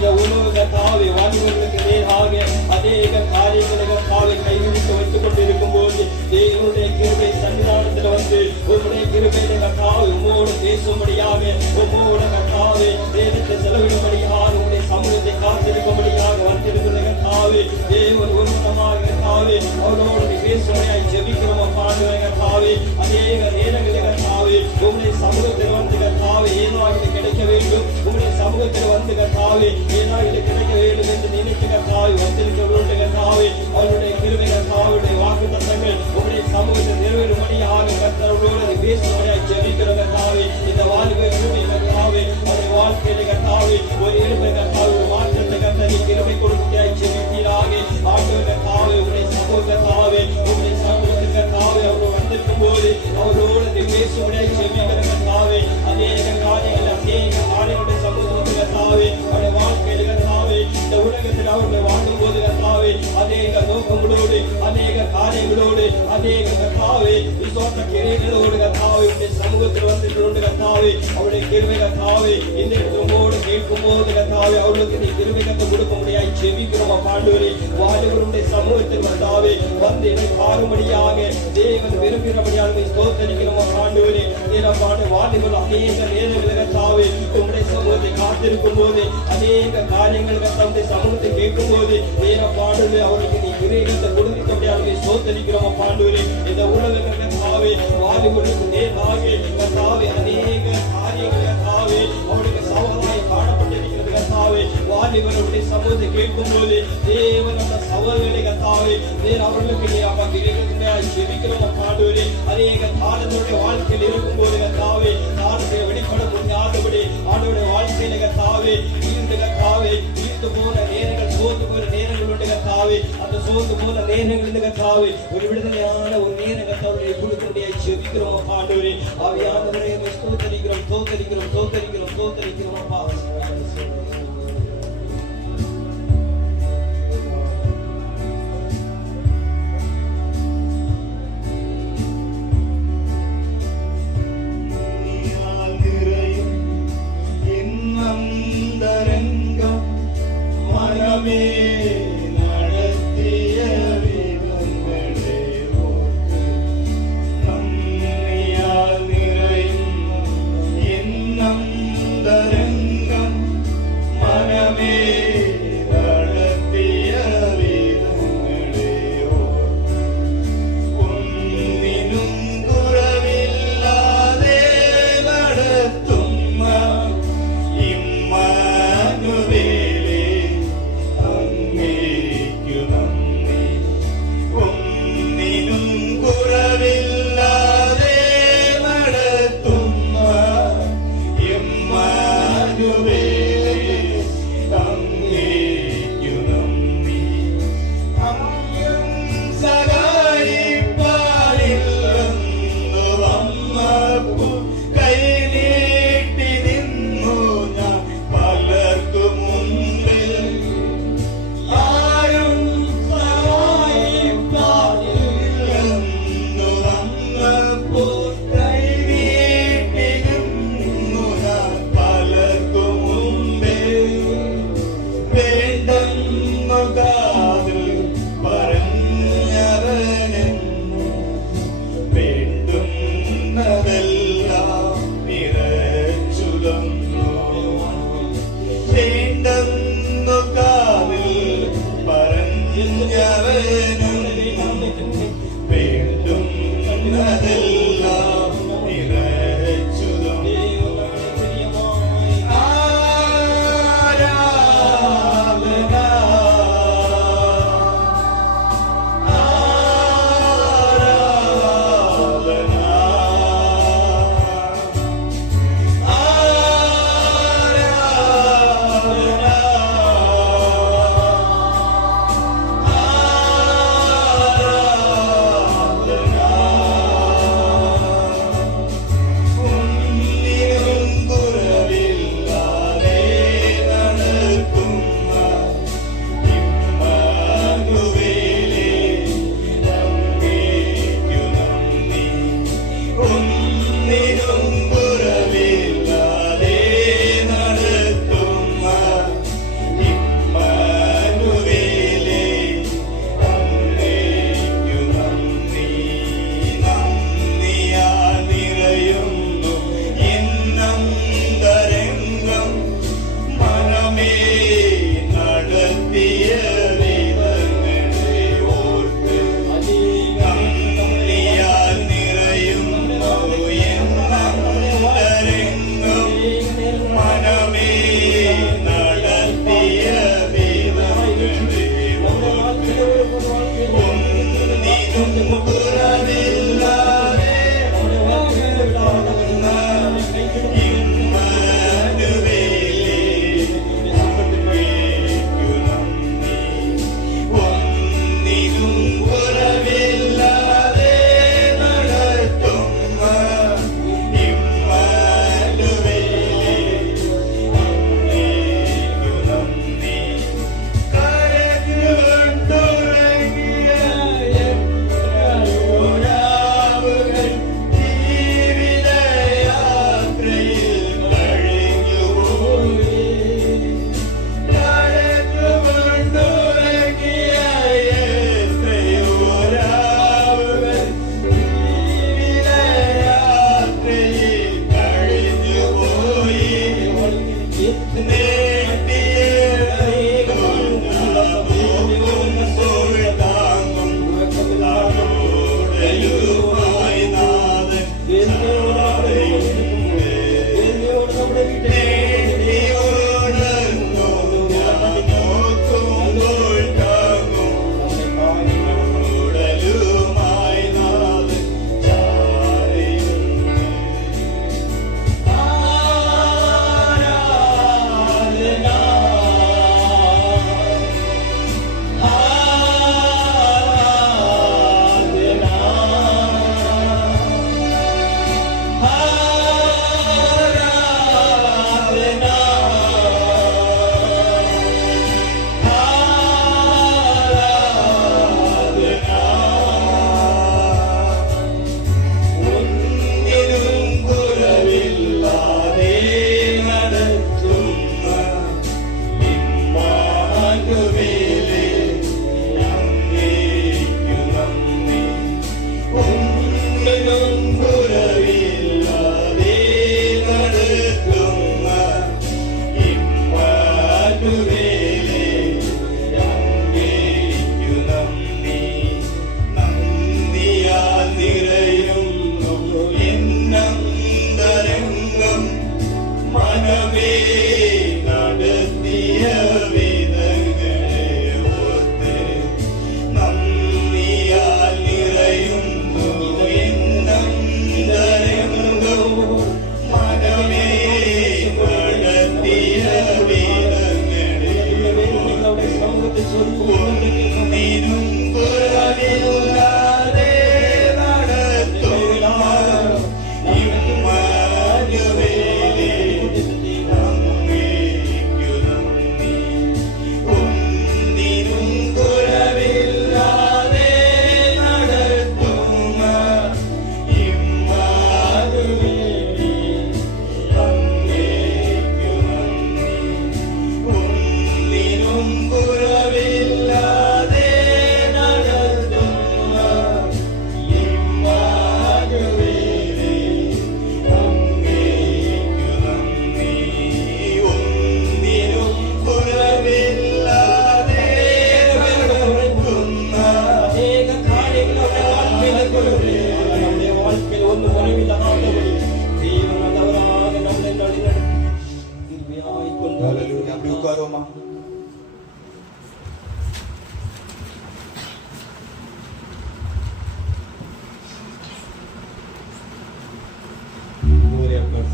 இந்த உணவு கத்தாவை வாலிபர்களுக்கு நேராக அநேக காரியங்களை கத்தாவை கைவிரித்து வைத்துக் கொண்டிருக்கும் போது தேவனுடைய கிருபை சன்னிதானத்தில் வந்து உங்களுடைய கிருபையில கத்தாவை உம்மோடு பேசும்படியாக உம்மோட கத்தாவை தேவத்தை செலவிடும்படியாக உங்களுடைய சமூகத்தை காத்திருக்கும்படியாக வந்திருக்கிற கத்தாவை தேவன் உருவமாக கத்தாவை அவரோடு பேசும்படியாக ஜெபிக்கிறோம் பாடுகிற கத்தாவை அநேக நேரங்களில் கத்தாவை உங்களுடைய சமூகத்தில் வந்து கத்தாவை ஏதாவது கிடைக்க வேண்டும் உங்களுடைய சமூகத்தில் வந்து கத்தாவை ஏதாவது கிடைக்க வேண்டும் என்று நினைத்து கத்தாவை வந்திருக்கிறவர்களுடைய கத்தாவை அவருடைய கிருபை கத்தாவுடைய வாக்கு தத்தங்கள் உங்களுடைய சமூகத்தில் நிறைவேறும்படியாக கத்தரோடு பேசும்படியாக ஜெபிக்கிற கத்தாவை இந்த வாழ்க்கை கிருபை கத்தாவை அவருடைய வாழ்க்கையில கத்தாவை ஒரு எழுப்பை கத்தாவை ஒரு மாற்றத்தை கத்தனை கிருபை கொடுக்க ஜெபிப்பீராக ஆண்டவர் கத்தாவை உங்களுடைய சமூக கத்தாவை உங்களுடைய சமூகத்தில் கத்தாவை அவர் வந்திருக்கும் போது அவரோடு பேசும்படியாக ஜெபிக்கிற கத்தாவை அநேக காரியங்களுடைய சமூகத்தில் கத்தாவை அவருடைய வாழ்க்கையில கத்தாவை இந்த உலகத்தில் அவர்கள் வாழும் போது கத்தாவை அநேக நோக்கங்களோடு அநேக காரியங்களோடு அநேக கத்தாவை விசுவாச கிரைகளோடு கத்தாவை சமூகத்தில் வந்து கத்தாவை அவருடைய கிருபை கத்தாவை இந்த இடத்தோடு கேட்கும் போது கத்தாவை அவர்களுக்கு நீ கிருபை கத்தை கொடுக்க முடியாது செவிக்கிறோம் பாண்டவரே வாலிபருடைய சமூகத்தில் கத்தாவை வந்து என்னை பாரும்படியாக தேவன் விரும்பினபடியாக ஸ்தோத்தரிக்கிறோம் பாண்டவரே பாண்டு வாலிபர் அநேக நேரங்கள் கத்தாவை உங்களுடைய சமூகத்தை காத்திருக்கும் போது அநேக காரியங்கள் கத்தாவுடைய சமூகத்தை கேட்கும் போது நேர பாடுவே அவர்களுக்கு நீ கிரைகத்தை கொடுக்க ஸ்தோத்தரிக்கிறோம் பாண்டவரே இந்த உலக கத்தாவை வாலிபருக்கு நேராக கத்தாவை அநேக காரியங்கள் கத்தாவை அவருடைய சவாலாய் காணப்பட்டிருக்கிறது கத்தாவை வாலிபருடைய சமூகத்தை கேட்கும் போது தேவன் அந்த சவால்களை கத்தாவை நேர் அவர்களுக்கு ஜெபிக்கிறோம் பாண்டவரே அநேக தாளனுடைய வாழ்க்கையில் இருக்கும் போது கத்தாவை தாளத்தை வெளிப்பட முடியாதபடி அவனுடைய வாழ்க்கையில கத்தாவை ஈர்த்து போன நேரங்கள் சோர்ந்து போன நேரங்களுடைய கத்தாவை அந்த சோர்ந்து போன நேரங்களில் கத்தாவை ஒரு விடுதலையான ஒரு நேர கத்தாவை கொடுக்க முடியாது ஜெபிக்கிறோம் பாண்டவரே ஆவியானவரே ஸ்தோத்தரிக்கிறோம் ஸ்தோத்தரிக்கிறோம் ஸ்தோத்தரிக்கிறோம் ஸ்தோத்தரிக்கிறோம் அப்பா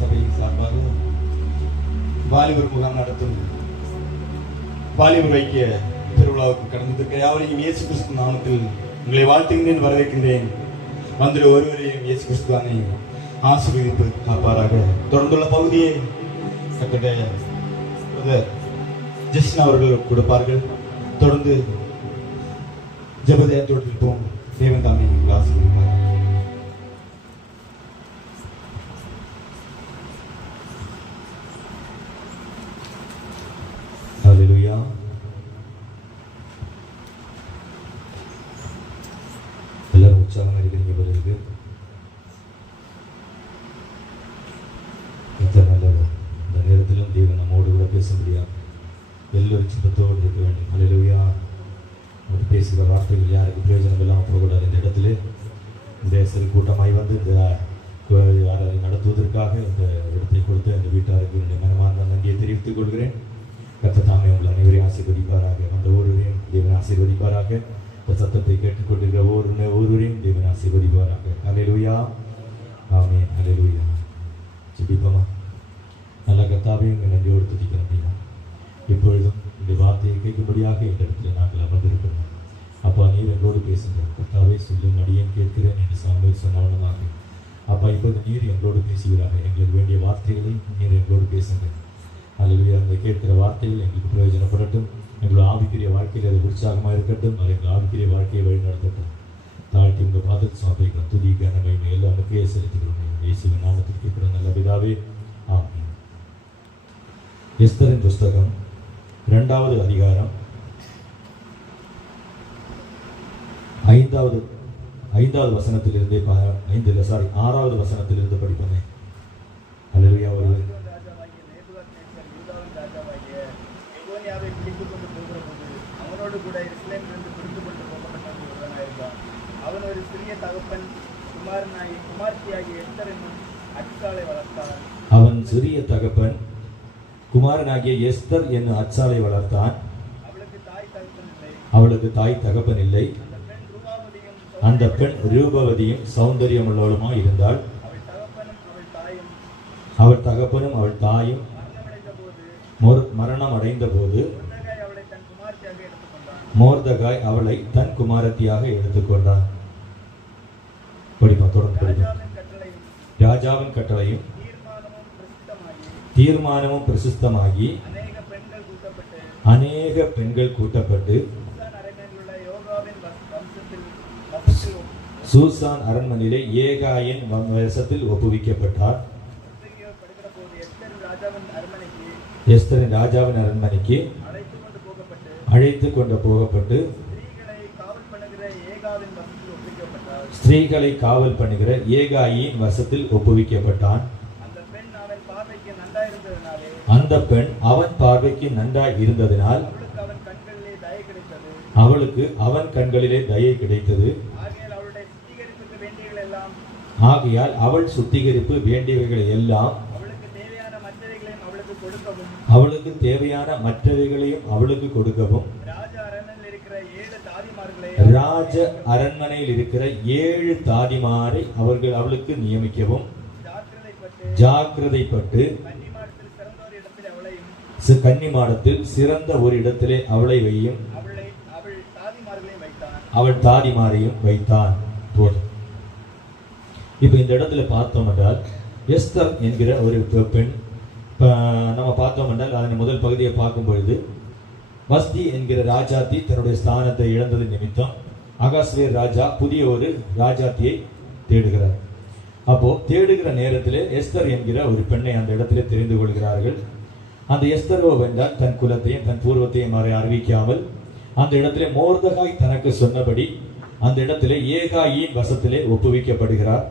சபையின் சார்பாக வாலிபர் முகாம் நடத்தும் வாலிபர் ஐக்கிய திருவிழாவுக்கு கடந்திருக்க யாவரையும் இயேசு கிறிஸ்து நாமத்தில் உங்களை வாழ்த்துகின்றேன், வரவேற்கின்றேன். வந்துள்ள ஒருவரையும் இயேசு கிறிஸ்துவானை ஆசீர்வதிப்பு காப்பாராக. தொடர்ந்துள்ள பகுதியை கர்த்தருடைய ஜெஸ்டின் அவர்கள் கொடுப்பார்கள். தொடர்ந்து ஜெபதேயத்தோடு இருப்போம். தேவன் தாமே ஆசீர்வதிப்பார். ஹல்லேலூயா. எல்லாரும் உற்சாகமாக இருக்கிறீங்க பிறகு நல்லவர். இந்த நேரத்திலும் தேவன் நம்மோடு கூட பேச முடியாது. எல்லோரும் சித்தத்தோடு இருக்க வேண்டும். ஹல்லேலூயா. அவர் பேசுகிற வார்த்தைகள் யாருக்கு பிரயோஜனம் இல்லாமல் போகக்கூடாது. இந்த இடத்துல இந்த சிறு கூட்டமாய் வந்து இந்த யாரை நடத்துவதற்காக இந்த இடத்தை கொடுத்து இந்த வீட்டாருக்கு என்னுடைய மனமார்ந்த நன்றியை தெரிவித்துக் கொள்கிறேன். கர்த்தர் தாமே உங்கள் அனைவரையும் ஆசீர்வதிப்பாராக. அந்த ஒருவரையும் தேவன் ஆசீர்வதிப்பாராக. இந்த சத்தத்தை கேட்டுக்கொண்டிருக்கிற ஒருவரையும் தேவன் ஆசீர்வதிப்பாராக. ஹல்லேலூயா. ஆமென். ஹல்லேலூயா. ஜெபிப்போமா. நல்ல கர்த்தாவையும் நன்றியோடு துதிக்கிறோம். இப்பொழுதும் இந்த வார்த்தையை கேட்கும்படியாக இந்த இடத்துல நாங்கள் அமர்ந்திருக்கிறோம். அப்பா, நீர் எங்களோடு பேசுகிறோம். கர்த்தாவே, சொல்லும் அடியேன் கேட்கிறேன் என்று சாமுவேல் சொன்னவனமாக அப்பா, இப்போது நீர் எங்களோடு பேசுகிறாக. எங்களுக்கு வேண்டிய வார்த்தைகளை நீர் எங்களோடு பேசுங்கள். அல்லது அந்த கேட்கிற வார்த்தைகள் எங்களுக்கு பிரயோஜனப்படட்டும். எங்களோட ஆவிக்குரிய வாழ்க்கையில் அது உற்சாகமாக இருக்கட்டும். அது எங்கள் ஆவிக்குரிய வாழ்க்கையை வழிநடத்தட்டும். தாழ்த்தி உங்கள் பாதத்தை சமர்ப்பிக்கிறோம். துதி கனமை எல்லாம் நமக்கே செலுத்துகிறோம். இயேசுவின் நாமத்தில் கேட்கிற நல்ல பிதாவே, ஆமென். எஸ்தரின் புஸ்தகம் 2வது அதிகாரம் 5வது வசனத்திலிருந்தே 6வது வசனத்திலிருந்து படிப்போமே. அல்லேலூயா. அவனோடு கூட எருசலேமிலிருந்து பிடித்து கொண்டு போகப்பட்டவன் ஒருவனாயிருந்தான். அவன் ஒரு சிறிய தகப்பன் குமார்த்தியாகிய எஸ்தர் என்னும் அச்சாலை வளர்த்தான். அவன் சிறிய தகப்பன் குமாரனாகிய எஸ்தர் என்னும் அச்சாலை வளர்த்தான். அவளுக்கு தாய் தகப்பன் இல்லை. அந்த பெண் ரூபவதியும் சௌந்தரியமுள்ளவளுமாய் இருந்தாள். அவள் தகப்பனும் அவள் தாயும் மரணம் அடைந்த போது மோர்தகாய் அவளை தன் குமாரத்தியாக எடுத்துக்கொண்டான். படிப்போம், தொடர்ந்து படிப்போம். ராஜாவின் கட்டளையும் தீர்மானமும் பிரசித்தமாகி அநேக பெண்கள் கூட்டப்பட்டு சூசான் அரண்மனையிலே ஏகாயின் வசத்தில் ஒப்புவிக்கப்பட்டார். எஸ்தரின் ராஜாவின் அரண்மனைக்கு அழைத்து கொண்டு போகப்பட்டு ஸ்திரீகளை காவல் பண்ணுகிற ஏகாயின் வசத்தில் ஒப்புவிக்கப்பட்டான். அந்த பெண் அவன் பார்வைக்கு நன்றாய் இருந்ததினால் அவளுக்கு அவன் கண்களிலே தயை கிடைத்தது. ஆகையால் அவள் சுத்திகரிப்பு வேண்டியவைகளை எல்லாம் அவளுக்கு தேவையான மற்றவைகளையும் அவளுக்கு கொடுக்கவும் ராஜ அரண்மனையில் இருக்கிற 7 தாதிமாரை அவளுக்கு நியமிக்கவும் ஜாக்கிரதைப்பட்டு கன்னிமாடத்தில் சிறந்த ஒரு இடத்திலே அவளை வையும் அவள் தாதிமாரையும் வைத்தான். இப்ப இந்த இடத்துல பார்த்தோம் என்றால் எஸ்தர் என்கிற ஒரு பெண் நம்ம பார்த்தோம் என்றால் அதன் முதல் பகுதியை பார்க்கும் பொழுது வஸ்தி என்கிற ராஜாத்தி தன்னுடைய ஸ்தானத்தை இழந்தது நிமித்தம் அகாஸ்வேர் ராஜா புதிய ஒரு ராஜாத்தியை தேடுகிறார். அப்போ தேடுகிற நேரத்திலே எஸ்தர் என்கிற ஒரு பெண்ணை அந்த இடத்திலே தெரிந்து கொள்கிறார்கள். அந்த எஸ்தரோ வென்றால் தன் குலத்தையும் தன் பூர்வத்தையும் அறிவிக்காமல் அந்த இடத்திலே மோர்தகாய் தனக்கு சொன்னபடி அந்த இடத்திலே ஏகாயின் வசத்திலே ஒப்புவிக்கப்படுகிறார்.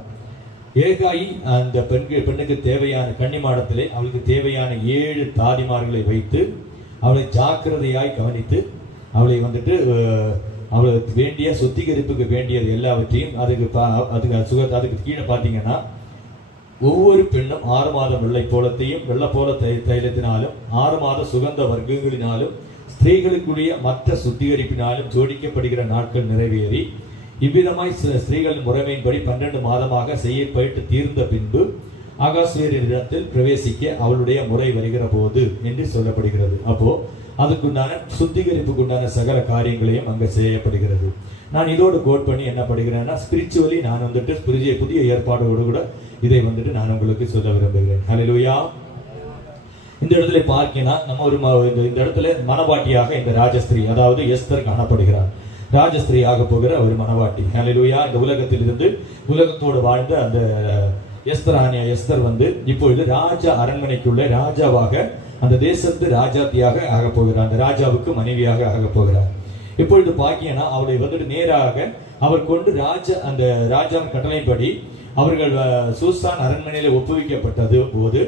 ஏகாயி அந்த பெண்ணுக்கு தேவையான கன்னிமாடத்திலே அவளுக்கு தேவையான 7 தாதிமார்களை வைத்து அவளை ஜாக்கிரதையாய் கவனித்து அவளை அவளுக்கு வேண்டிய சுத்திகரிப்புக்கு வேண்டியது எல்லாவற்றையும் அதுக்கு கீழே பார்த்தீங்கன்னா ஒவ்வொரு பெண்ணும் 6 மாதம் வெள்ளை போல தைலத்தினாலும் 6 மாத சுகந்த வர்க்கங்களினாலும் ஸ்திரீகளுக்குரிய மற்ற சுத்திகரிப்பினாலும் ஜோடிக்கப்படுகிற நாட்கள் நிறைவேறி இவ்விதமாய் ஸ்திரீகளின் முறைமையின்படி 12 மாதமாக செய்யப்பட்டு தீர்ந்த பின்பு ஆகாஸ்வேரின் இடத்தில் பிரவேசிக்க அவளுடைய முறை வருகிற போது என்று சொல்லப்படுகிறது. அப்போ அதுக்குண்டான சுத்திகரிப்புக்குண்டான சகல காரியங்களையும் அங்க செய்யப்படுகிறது. நான் இதோடு கோட் பண்ணி என்ன படிக்கிறேன்னா, ஸ்பிரிச்சுவலி நான் வந்துட்டு புதிய ஏற்பாடோடு கூட இதை வந்துட்டு நான் உங்களுக்கு சொல்ல விரும்புகிறேன். ஹல்லேலூயா. இந்த இடத்துல பார்க்கினா நம்ம ஒரு இந்த இடத்துல மனவாட்டியாக இந்த ராஜஸ்திரீ, அதாவது எஸ்தர் காணப்படுகிறார். ராஜஸ்திரீ ஆக போகிற ஒரு மனவாட்டி. ஹல்லேலூயா. இந்த உலகத்தில் இருந்து உலகத்தோடு வாழ்ந்த அந்த எஸ்தர் வந்து இப்பொழுது ராஜா அரண்மனைக்குள்ள ராஜாவாக அந்த தேசத்து ராஜாத்தியாக ஆக போகிறார். அந்த ராஜாவுக்கு மனைவியாக ஆக போகிறார். இப்பொழுது பாக்கியனா அவளை வந்துட்டு நேராக அவர் கொண்டு அந்த ராஜாவின் கட்டளைப்படி அவர்கள் சூசான் அரண்மனையில ஒப்புவிக்கப்பட்டது போது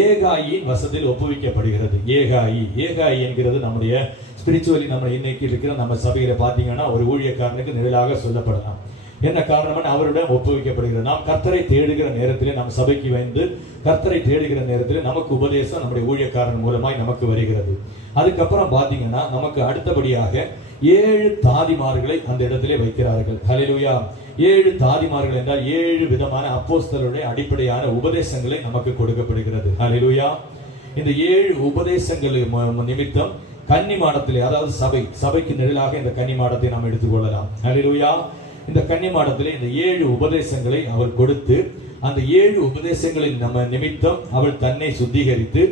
ஏகாயின் வசத்தில் ஒப்புவிக்கப்படுகிறது. ஏகாயி என்கிறது நம்முடைய ஸ்பிரிச்சுவலி நம்ம இன்னைக்கு இருக்கிற நம்ம சபையில பாத்தீங்கன்னா ஒரு ஊழியக்காரனுக்கு நிழலாக சொல்லப்படலாம். என்ன காரணம்? அவருடன் ஒப்புவிக்கப்படுகிறது. நாம் கர்த்தரை தேடுகிற நேரத்திலே, நம் சபைக்கு வந்து கர்த்தரை தேடுகிற நேரத்திலே நமக்கு உபதேசம் நம்முடைய ஊழியக்காரன் மூலமாய் நமக்கு வருகிறது. அதுக்கப்புறம் பாத்தீங்கன்னா நமக்கு அடுத்தபடியாக 7 தாதிமார்களை அந்த இடத்திலே வைக்கிறார்கள். ஹல்லேலூயா. 7 தாதிமார்கள் என்றால் 7 விதமான அப்போஸ்தலருடைய அடிப்படையான உபதேசங்களை நமக்கு கொடுக்கப்படுகிறது. ஹல்லேலூயா. இந்த 7 உபதேசங்கள் நிமித்தம் கன்னிமாடத்திலே, அதாவது சபைக்கு நிழலாக இந்த கன்னிமாடத்தை நாம் எடுத்துக்கொள்ளலாம். ஹல்லேலூயா. இந்த கன்னிமாடத்திலே இந்த 7 உபதேசங்களை அவர் கொடுத்து, அந்த 7 உபதேசங்களின் நம்ம நிமித்தம் அவள் தன்னை சுத்திகரித்து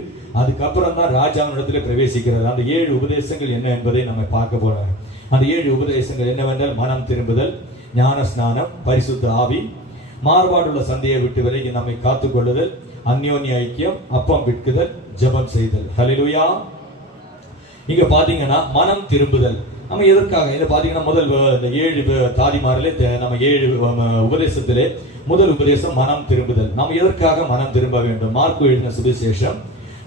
அதுக்கப்புறம் தான் ராஜாவினிடத்திலே பிரவேசிக்கிறார். அந்த 7 உபதேசங்கள் என்ன என்பதை நம்ம பார்க்க போறோம். அந்த 7 உபதேசங்கள் என்னவென்றால், மனம் திரும்புதல், ஞான ஸ்நானம், பரிசுத்த ஆவி, மாறுபாடுள்ள சந்தையை விட்டு விலகி நம்மை காத்துக்கொள்ளுதல், அந்யோன்ய ஐக்கியம், அப்பம் விற்குதல், ஜெபம் செய்தல். ஹல்லேலூயா. இங்க பாத்தீங்கன்னா மனம் திரும்புதல். நம்ம எதற்காக இதை பாத்தீங்கன்னா முதல் இந்த 7 தாதிமாரிலே நம்ம 7 உபதேசத்திலே முதல் உபதேசம் மனம் திரும்புதல். நாம் எதற்காக மனம் திரும்ப வேண்டும்? மார்க்கு எழுதின சுவிசேஷம்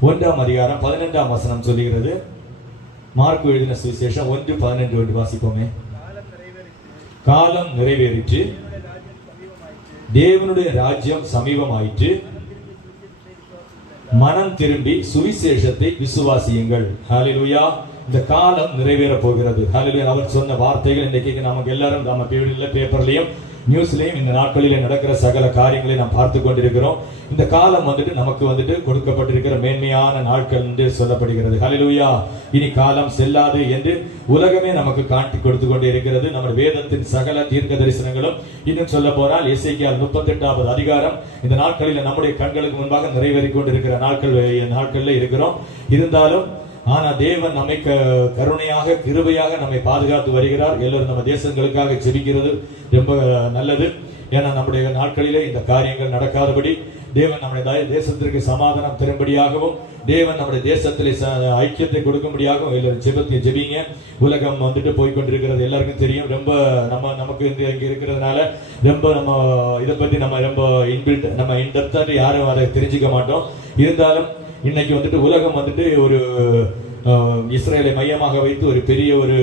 1ஆம் அதிகாரம் 15ஆம் வசனம் சொல்லுகிறது. மார்க்கு எழுதின சுவிசேஷம் 1:15 வாசிப்போமே. காலம் நிறைவேறிற்று, தேவனுடைய ராஜ்யம் சமீபமாயிற்று, மனம் திரும்பி சுவிசேஷத்தை விசுவாசியுங்கள். ஹல்லேலூயா. இந்த காலம் நிறைவேற போகிறது. ஹல்லேலூயா. அவர் சொன்ன வார்த்தைகள் இன்றைக்கு நமக்கு எல்லாரும் நம்ம பேப்பர்லயும் நியூஸ்லயும் இந்த நாட்களில் நடக்கிற சகல காரியங்களை நாம் பார்த்து கொண்டிருக்கிறோம். இந்த காலம் வந்துட்டு நமக்கு வந்துட்டு கொடுக்கப்பட்டிருக்கிற மேன்மையான நாட்கள் என்று சொல்லப்படுகிறது. ஹல்லேலூயா. இனி காலம் செல்லாது என்று உலகமே நமக்கு காட்டி கொடுத்து கொண்டே இருக்கிறது. நம்ம வேதத்தின் சகல தீர்க்க தரிசனங்களும், இன்னும் சொல்ல போனால் எசேக்கியால் 38வது அதிகாரம் இந்த நாட்களில் நம்முடைய கண்களுக்கு முன்பாக நிறைவேறி கொண்டிருக்கிற நாட்கள்ல இருக்கிறோம். இருந்தாலும் ஆனா தேவன் நம்மை கருணையாக கிருபையாக நம்மை பாதுகாத்து வருகிறார். எல்லாரும் நம்ம தேசங்களுக்காக ஜெபிக்கிறது ரொம்ப நல்லது. ஏன்னா நம்முடைய நாட்களிலே இந்த காரியங்கள் நடக்காதபடி தேவன் நம்முடைய தேசத்திற்கு சமாதானம் தரும்படியாகவும், தேவன் நம்முடைய தேசத்திலே ஐக்கியத்தை கொடுக்கும்படியாகவும் எல்லாரும் ஜெபிங்க. உலகம் வந்துட்டு போய்கொண்டிருக்கிறது எல்லாருக்கும் தெரியும். ரொம்ப நமக்கு இங்க இருக்கிறதுனால ரொம்ப நம்ம இதை பத்தி நம்ம ரொம்ப நம்ம இன்டெப்தா யாரும் அதை தெரிஞ்சுக்க மாட்டோம். இருந்தாலும் இன்னைக்கு வந்துட்டு உலகம் வந்துட்டு ஒரு இஸ்ரேலை மையமாக வைத்து ஒரு பெரிய ஒரு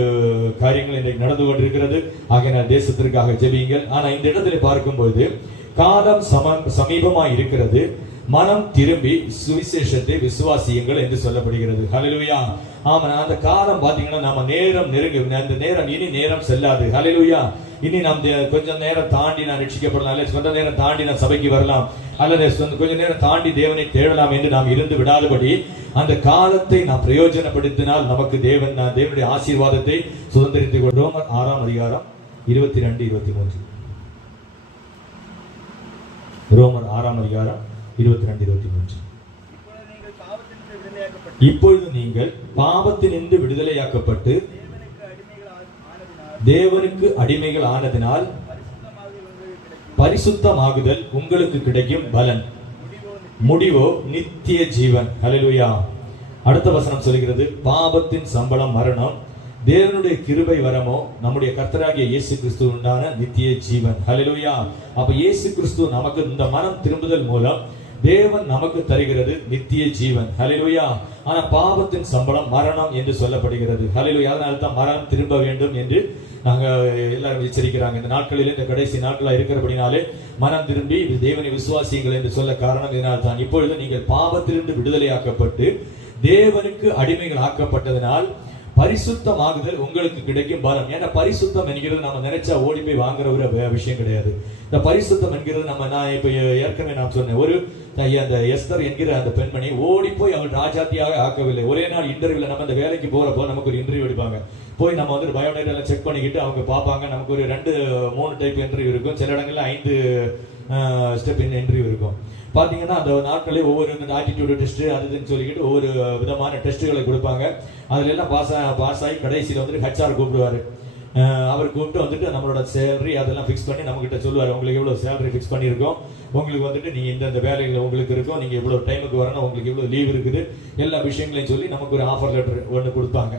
காரியங்கள் இன்றைக்கு நடந்து கொண்டிருக்கிறது. ஆகையினால் தேசத்திற்காக ஜெபியுங்கள். ஆனா இந்த இடத்துல பார்க்கும்போது காலம் சமீபமாய் இருக்கிறது, மனம் திரும்பி சுவிசேஷத்தை விசுவாசியுங்கள் என்று சொல்லப்படுகிறது. ஹல்லேலூயா. ஆமா, அந்த காலம் பாத்தீங்கன்னா நம்ம நேரம் நெருங்கும். அந்த நேரம் இனி நேரம் செல்லாது. ஹல்லேலூயா. இனி நாம் கொஞ்சம் நேரம் தாண்டி நான் ரட்சிக்கப்படலாம், கொஞ்ச நேரம் தாண்டி நான் சபைக்கு வரலாம், அல்லது கொஞ்ச நேரம் தாண்டி தேவனை தேடலாம் என்று நாம் இருந்து விடாதபடி அந்த காலத்தை நாம் பிரயோஜனப்படுத்தினால் நமக்கு தேவனுடைய ஆசீர்வாதத்தை சுதந்திரித்துக் கொள்வோம். ரோமர் 6ஆம் அதிகாரம் 22-23. ரோமர் 6ஆம் அதிகாரம் 22-23. இப்பொழுது நீங்கள் பாவத்தினின்று விடுதலையாக்கப்பட்டு தேவனுக்கு அடிமைகள் ஆனதினால் பரிசுத்தமாகுதல் உங்களுக்கு கிடைக்கும் பலன், முடிவோ நித்திய ஜீவன். ஹல்லேலூயா. அடுத்த வசனம் சொல்கிறது, பாவத்தின் சம்பளம் மரணம், தேவனுடைய கிருபை வரமோ நம்முடைய கர்த்தராகிய இயேசு கிறிஸ்து உண்டான நித்திய ஜீவன். ஹல்லேலூயா. அப்ப இயேசு கிறிஸ்து நமக்கு இந்த மனம் திரும்புதல் மூலம் தேவன் நமக்கு தருகிறது நித்திய ஜீவன். ஹல்லேலூயா. ஆனா பாவத்தின் சம்பளம் மரணம் என்று சொல்லப்படுகிறது. ஹல்லேலூயா. அதனால தான் மரணம் திரும்ப வேண்டும் என்று நாங்க எல்லாரும் எச்சரிக்கிறாங்க. இந்த நாட்களில் இந்த கடைசி நாட்களா இருக்கிறபடினாலே மனம் திரும்பி தேவனை விசுவாசியுங்கள் என்று சொல்ல காரணம் இதனால் தான். இப்பொழுது நீங்கள் பாவத்திலிருந்து விடுதலையாக்கப்பட்டு தேவனுக்கு அடிமைகள் ஆக்கப்பட்டதனால் பரிசுத்தமாகுதல் உங்களுக்கு கிடைக்கும் பலம். ஏன்னா பரிசுத்தம் என்கிறது நம்ம நினைச்சா ஓடி போய் வாங்குற ஒரு விஷயம் கிடையாது. இந்த பரிசுத்தம் என்கிறது நான் இப்ப ஏற்கனவே நான் சொன்னேன், ஒரு அந்த எஸ்தர் என்கிற அந்த பெண்மணி ஓடி போய் அவள் ராஜாத்தியாக ஆக்கவில்லை. ஒரே நாள் இன்டர்வியூல நம்ம இந்த வேலைக்கு போறப்போ நமக்கு ஒரு இன்டர்வியூ எடுப்பாங்க. போய் நம்ம வந்து பயோடேட்டா எல்லாம் செக் பண்ணிக்கிட்டு அவங்க பார்ப்பாங்க. நமக்கு ஒரு 2-3 டைப் இன்டர்வியூ இருக்கும். சில இடங்கள்ல 5 ஸ்டெப் இன்டர்வியூ இருக்கும். பாத்தீங்கன்னா அந்த நாட்களே ஒவ்வொரு ஆட்டிடியூட் டெஸ்ட் அதுன்னு சொல்லிக்கிட்டு ஒவ்வொரு விதமான டெஸ்ட்டுகளை கொடுப்பாங்க. அதுல எல்லாம் பாஸ் ஆகி கடைசியில் வந்துட்டு ஹெச்ஆர் கூப்பிடுவாரு. அவர் கூப்பிட்டு வந்துட்டு நம்மளோட சேலரி அதெல்லாம் ஃபிக்ஸ் பண்ணி நம்ம கிட்ட சொல்லுவாரு, உங்களுக்கு எவ்வளவு சேலரி ஃபிக்ஸ் பண்ணியிருக்கோம், உங்களுக்கு வந்துட்டு நீங்க இந்த வேலைகள் உங்களுக்கு இருக்கும், நீங்க இவ்வளவு டைமுக்கு வரணும், உங்களுக்கு இவ்வளவு லீவ் இருக்குது, எல்லா விஷயங்களையும் சொல்லி நமக்கு ஒரு ஆஃபர் லெட்டர் ஒன்று கொடுப்பாங்க.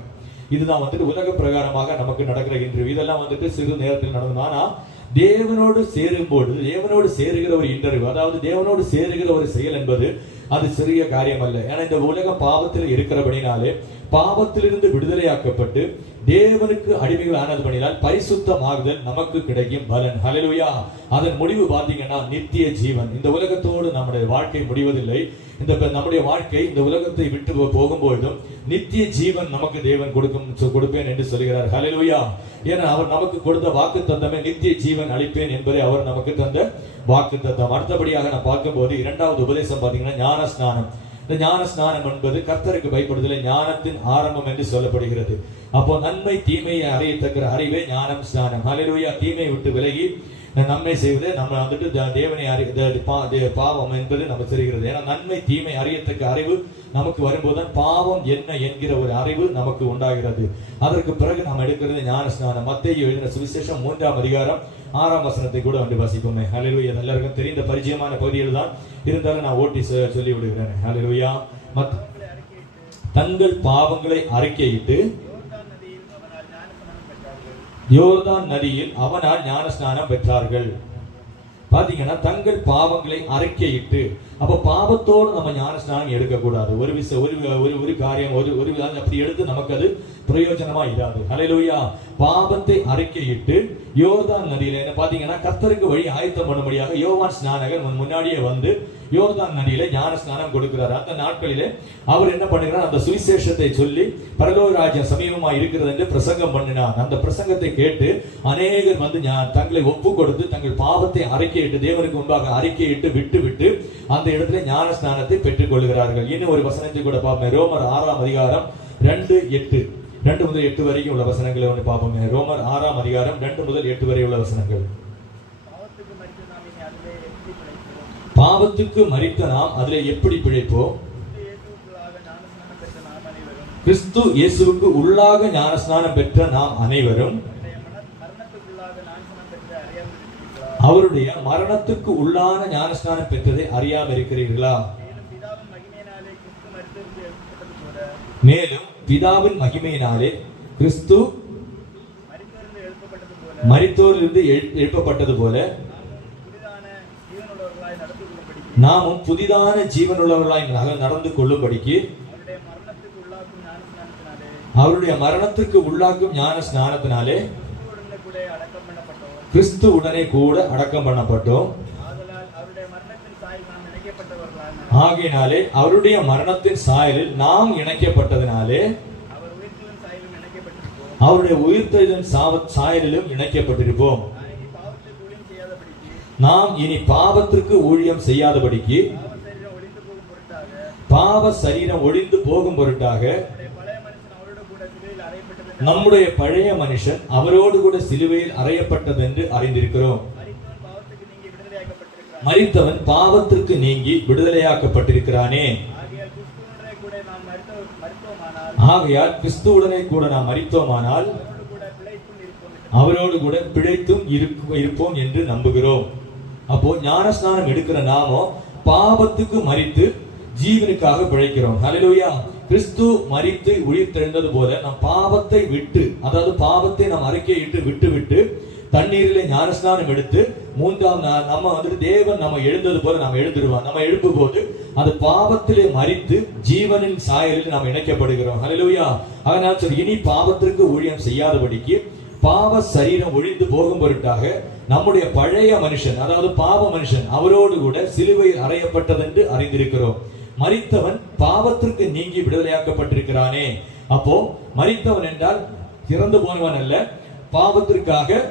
இதுதான் வந்துட்டு உலக பிரகாரமாக நமக்கு நடக்கிற இன்டர்வியூ. இதெல்லாம் வந்துட்டு சிறு நேரத்தில் நடந்தது. ஆனா தேவனோடு சேரும்போது, தேவனோடு சேருகிற ஒரு இன்டர்வியூ, அதாவது தேவனோடு சேருகிற ஒரு செயல் என்பது அது சிறிய காரியம் அல்ல. ஏன்னா இந்த உலகம் பாவத்தில் இருக்கிறபடினாலே பாவத்திலிருந்து விடுதலையாக்கப்பட்டு தேவனுக்கு அடிமைகள் ஆனதுபடினால் பரிசுத்தமாகுதல் நமக்கு கிடைக்கும் பலன். ஹல்லேலூயா. அதன் முடிவு பாத்தீங்கன்னா நித்திய ஜீவன். இந்த உலகத்தோடு நம்முடைய வாழ்க்கை முடிவதில்லை. இந்த நம்முடைய வாழ்க்கை இந்த உலகத்தை விட்டு போகும்போதும் நித்திய ஜீவன் நமக்கு தேவன் கொடுப்பேன் என்று சொல்கிறார். ஹல்லேலூயா. ஏன்னா அவர் நமக்கு கொடுத்த வாக்கு தந்தமே நித்திய ஜீவன் அளிப்பேன் என்பதை அவர் நமக்கு தந்த வாக்கு தந்தம். அடுத்தபடியாக நான் பார்க்கும்போது 2வது உபதேசம் பாத்தீங்கன்னா ஞான ஸ்நானம். இந்த ஞான ஸ்நானம் என்பது கர்த்தருக்கு பயப்படுதலை ஞானத்தின் ஆரம்பம் என்று சொல்லப்படுகிறது. அப்போ நன்மை தீமையை அறியத்தக்க அறிவே ஞானம் ஸ்நானம். ஹல்லேலூயா. தீமையை விட்டு விலகி நன்மை செய்வது நம்ம வந்துட்டு தேவனை பாவம் என்பது நம்ம தெரிகிறது. ஏன்னா நன்மை தீமை அறியத்தக்க அறிவு நமக்கு வரும்போதுதான் பாவம் என்ன என்கிற ஒரு அறிவு நமக்கு உண்டாகிறது. அதற்கு பிறகு நாம் எடுக்கிறது ஞான ஸ்நானம். மத்தேயு எழுதின சுவிசேஷம் 3ஆம் அதிகாரம் 6ஆம் வசனத்தை கூட வந்து வாசிப்போமே. ஹல்லேலூயா. எல்லாருக்கும் தெரிந்த பரிச்சயமான பகுதியில் தான் இருந்தாலும் நான் ஓட்டி சொல்லி விடுகிறேன். ஹல்லேலூயா. தங்கள் பாவங்களை அறிக்கையிட்டு யோர்தான் நதியில் அவனால் ஞானஸ்நானம் பெற்றார்கள். பாத்தீங்கன்னா தங்கள் பாவங்களை அறிக்கையிட்டு, அப்ப பாவத்தோடு நம்ம ஞானஸ்நானம் எடுக்கக்கூடாது. ஒரு காரியம் ஒரு அப்படி எடுத்து நமக்கு அது பிரயோஜனமா இராது. ஹல்லேலூயா. பாவத்தை அறிக்கையிட்டு யோர்தான் நதியில என்ன பாத்தீங்கன்னா கர்த்தருக்கு வழி ஆயத்தம் பண்ணும்படியாக யோவான் ஸ்நானகர் முன்னாடியே வந்து யோர்தான் நதியில ஞான ஸ்நானம் கொடுக்கிறார். அந்த நாட்களிலே அவர் என்ன பண்ணுகிறார், அந்த சுவிசேஷத்தை சொல்லி பரலோக ராஜ்யம் சமீபமா இருக்கிறது என்று பிரசங்கம் பண்ணினார். அந்த பிரசங்கத்தை கேட்டு அநேகர் வந்து தங்களை ஒப்பு கொடுத்து தங்கள் பாவத்தை அறிக்கையிட்டு தேவனுக்கு முன்பாக அறிக்கையிட்டு விட்டு அந்த இடத்துல ஞான ஸ்நானத்தை பெற்றுக் கொள்கிறார்கள். இன்னும் ஒரு வசனத்தை கூட பார்ப்போம். ரோமர் 6ஆம் அதிகாரம் 2 முதல் 8 வரைக்கும் உள்ள வசனங்களை வந்து பார்ப்போம். ரோமர் 6ஆம் அதிகாரம் 2 முதல் 8 வரை உள்ள வசனங்கள். பாவத்துக்கு மரித்த நாம் அதிலே எப்படி பிழைப்போம்? கிறிஸ்து இயேசுவுக்கு உள்ளாக ஞானஸ்நானம் பெற்ற நாம் அனைவரும் அவருடைய மரணத்துக்கு உள்ளான ஞானஸ்நானம் பெற்றதை அறியாமல் இருக்கிறீர்களா? மேலும் பிதாவின் மகிமையினாலே கிறிஸ்து மரித்தோரிலிருந்து எழுப்பப்பட்டது போல நாமும் புதிதான ஜீவனுள்ளவர்களாய் நடந்து கொள்ளும்படிக்கு அவருடைய மரணத்துக்கு உள்ளாக்கும் ஞான ஸ்நானத்தினாலே கிறிஸ்து உடனே கூட அடக்கம் பண்ணப்பட்டோம். ஆகையினாலே அவருடைய மரணத்தின் சாயலில் நாம் இணைக்கப்பட்டதினாலே அவருடைய உயிர்த்தெழுதலின் சாயலிலும் இணைக்கப்பட்டிருப்போம். நாம் இனி பாவத்திற்கு ஊழியம் செய்யாதபடிக்கு பாவ சரீரம் ஒழிந்து போகும் பொருட்டாக நம்முடைய பழைய மனுஷன் அவரோடு கூட சிலுவையில் அறையப்பட்டது என்று அறிந்திருக்கிறோம். மரித்தவன் பாவத்திற்கு நீங்கி விடுதலையாக்கப்பட்டிருக்கிறானே. ஆகையால் கிறிஸ்துவுடனே கூட நாம் மரித்தோமானால் அவரோடு கூட பிழைத்தும் இருப்போம் என்று நம்புகிறோம். அப்போ ஞானஸ்நானம் எடுக்கிற நாமோ பாவத்துக்கு மரித்து ஜீவனுக்காக பிழைக்கிறோம். ஹல்லேலூயா. கிறிஸ்து மரித்து உயிர்த்தெழுந்தது போல நம் பாவத்தை விட்டு, அதாவது பாவத்தை நாம் அறிக்கையிட்டு விட்டு தண்ணீரிலே ஞானஸ்நானம் எடுத்து 3ஆம் நாள் நம்ம வந்துட்டு தேவன் நம்ம எழுந்தது போல நாம் எழுந்துருவோம். நம்ம எழுப்பும் போது அது பாவத்திலே மரித்து ஜீவனின் சாயலில் நாம் இணைக்கப்படுகிறோம். ஹல்லேலூயா. அதனால் சரி, இனி பாவத்திற்கு ஊழியம் செய்யாதபடிக்கு பாவ சரீரம் ஒழிந்து போகும் பொருட்டாக நம்முடைய பழைய மனுஷன், அதாவது பாவ மனுஷன் அவரோடு கூட சிலுவையில் அறையப்பட்டது என்று அறிந்திருக்கிறோம். மரித்தவன் பாவத்திற்கு நீங்கி விடுதலையாக்கப்பட்டிருக்கிறானே. அப்போ மரித்தவன் என்றால் இறந்து போனவன் அல்ல, பாவத்திற்காக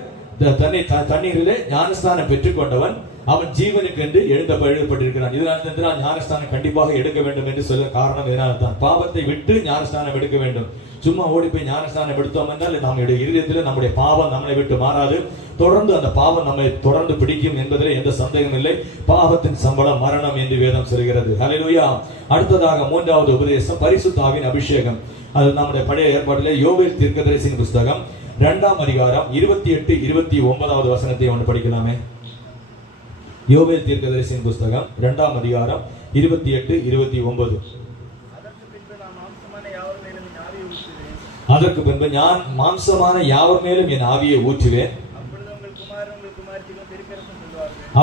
தண்ணீரிலே ஞானஸ்தானம் பெற்றுக் கொண்டவன், அவன் ஜீவனுக்கு என்று எழுதப்பட்டிருக்கிறான். இதனால் ஞானஸ்தானம் கண்டிப்பாக எடுக்க வேண்டும் என்று சொல்ல காரணம் இதனால்தான். பாவத்தை விட்டு ஞானஸ்தானம் எடுக்க வேண்டும். சும்மா ஓடி போய் ஞானஸ்தானம் எடுத்தோம் என்றால் நம்முடைய இருதயத்தில் நம்முடைய பாவம் நம்மளை விட்டு மாறாது, தொடர்ந்து அந்த பாவம் நம்மை தொடர்ந்து பிடிக்கும் என்பதில் எந்த சந்தேகம் இல்லை. பாவத்தின் சம்பளம் மரணம் என்று வேதம் சொல்கிறது. ஹல்லேலூயா. அடுத்ததாக மூன்றாவது உபதேசம் பரிசுத்த ஆவியின் அபிஷேகம். அது நம்முடைய பழைய ஏற்பாட்டிலே யோவேல் தீர்க்கதரிசியின் புஸ்தகம் 2ஆம் அதிகாரம் 28, 29வது வசனத்தை ஒன்று படிக்கலாமே. யோவேல் தீர்க்கதரிசியின் புஸ்தகம் 2ஆம் அதிகாரம் 28, 29. அதற்கு பின்பு நான் மாம்சமான யாவர் மேலும் என் ஆவியை ஊற்றுவேன்,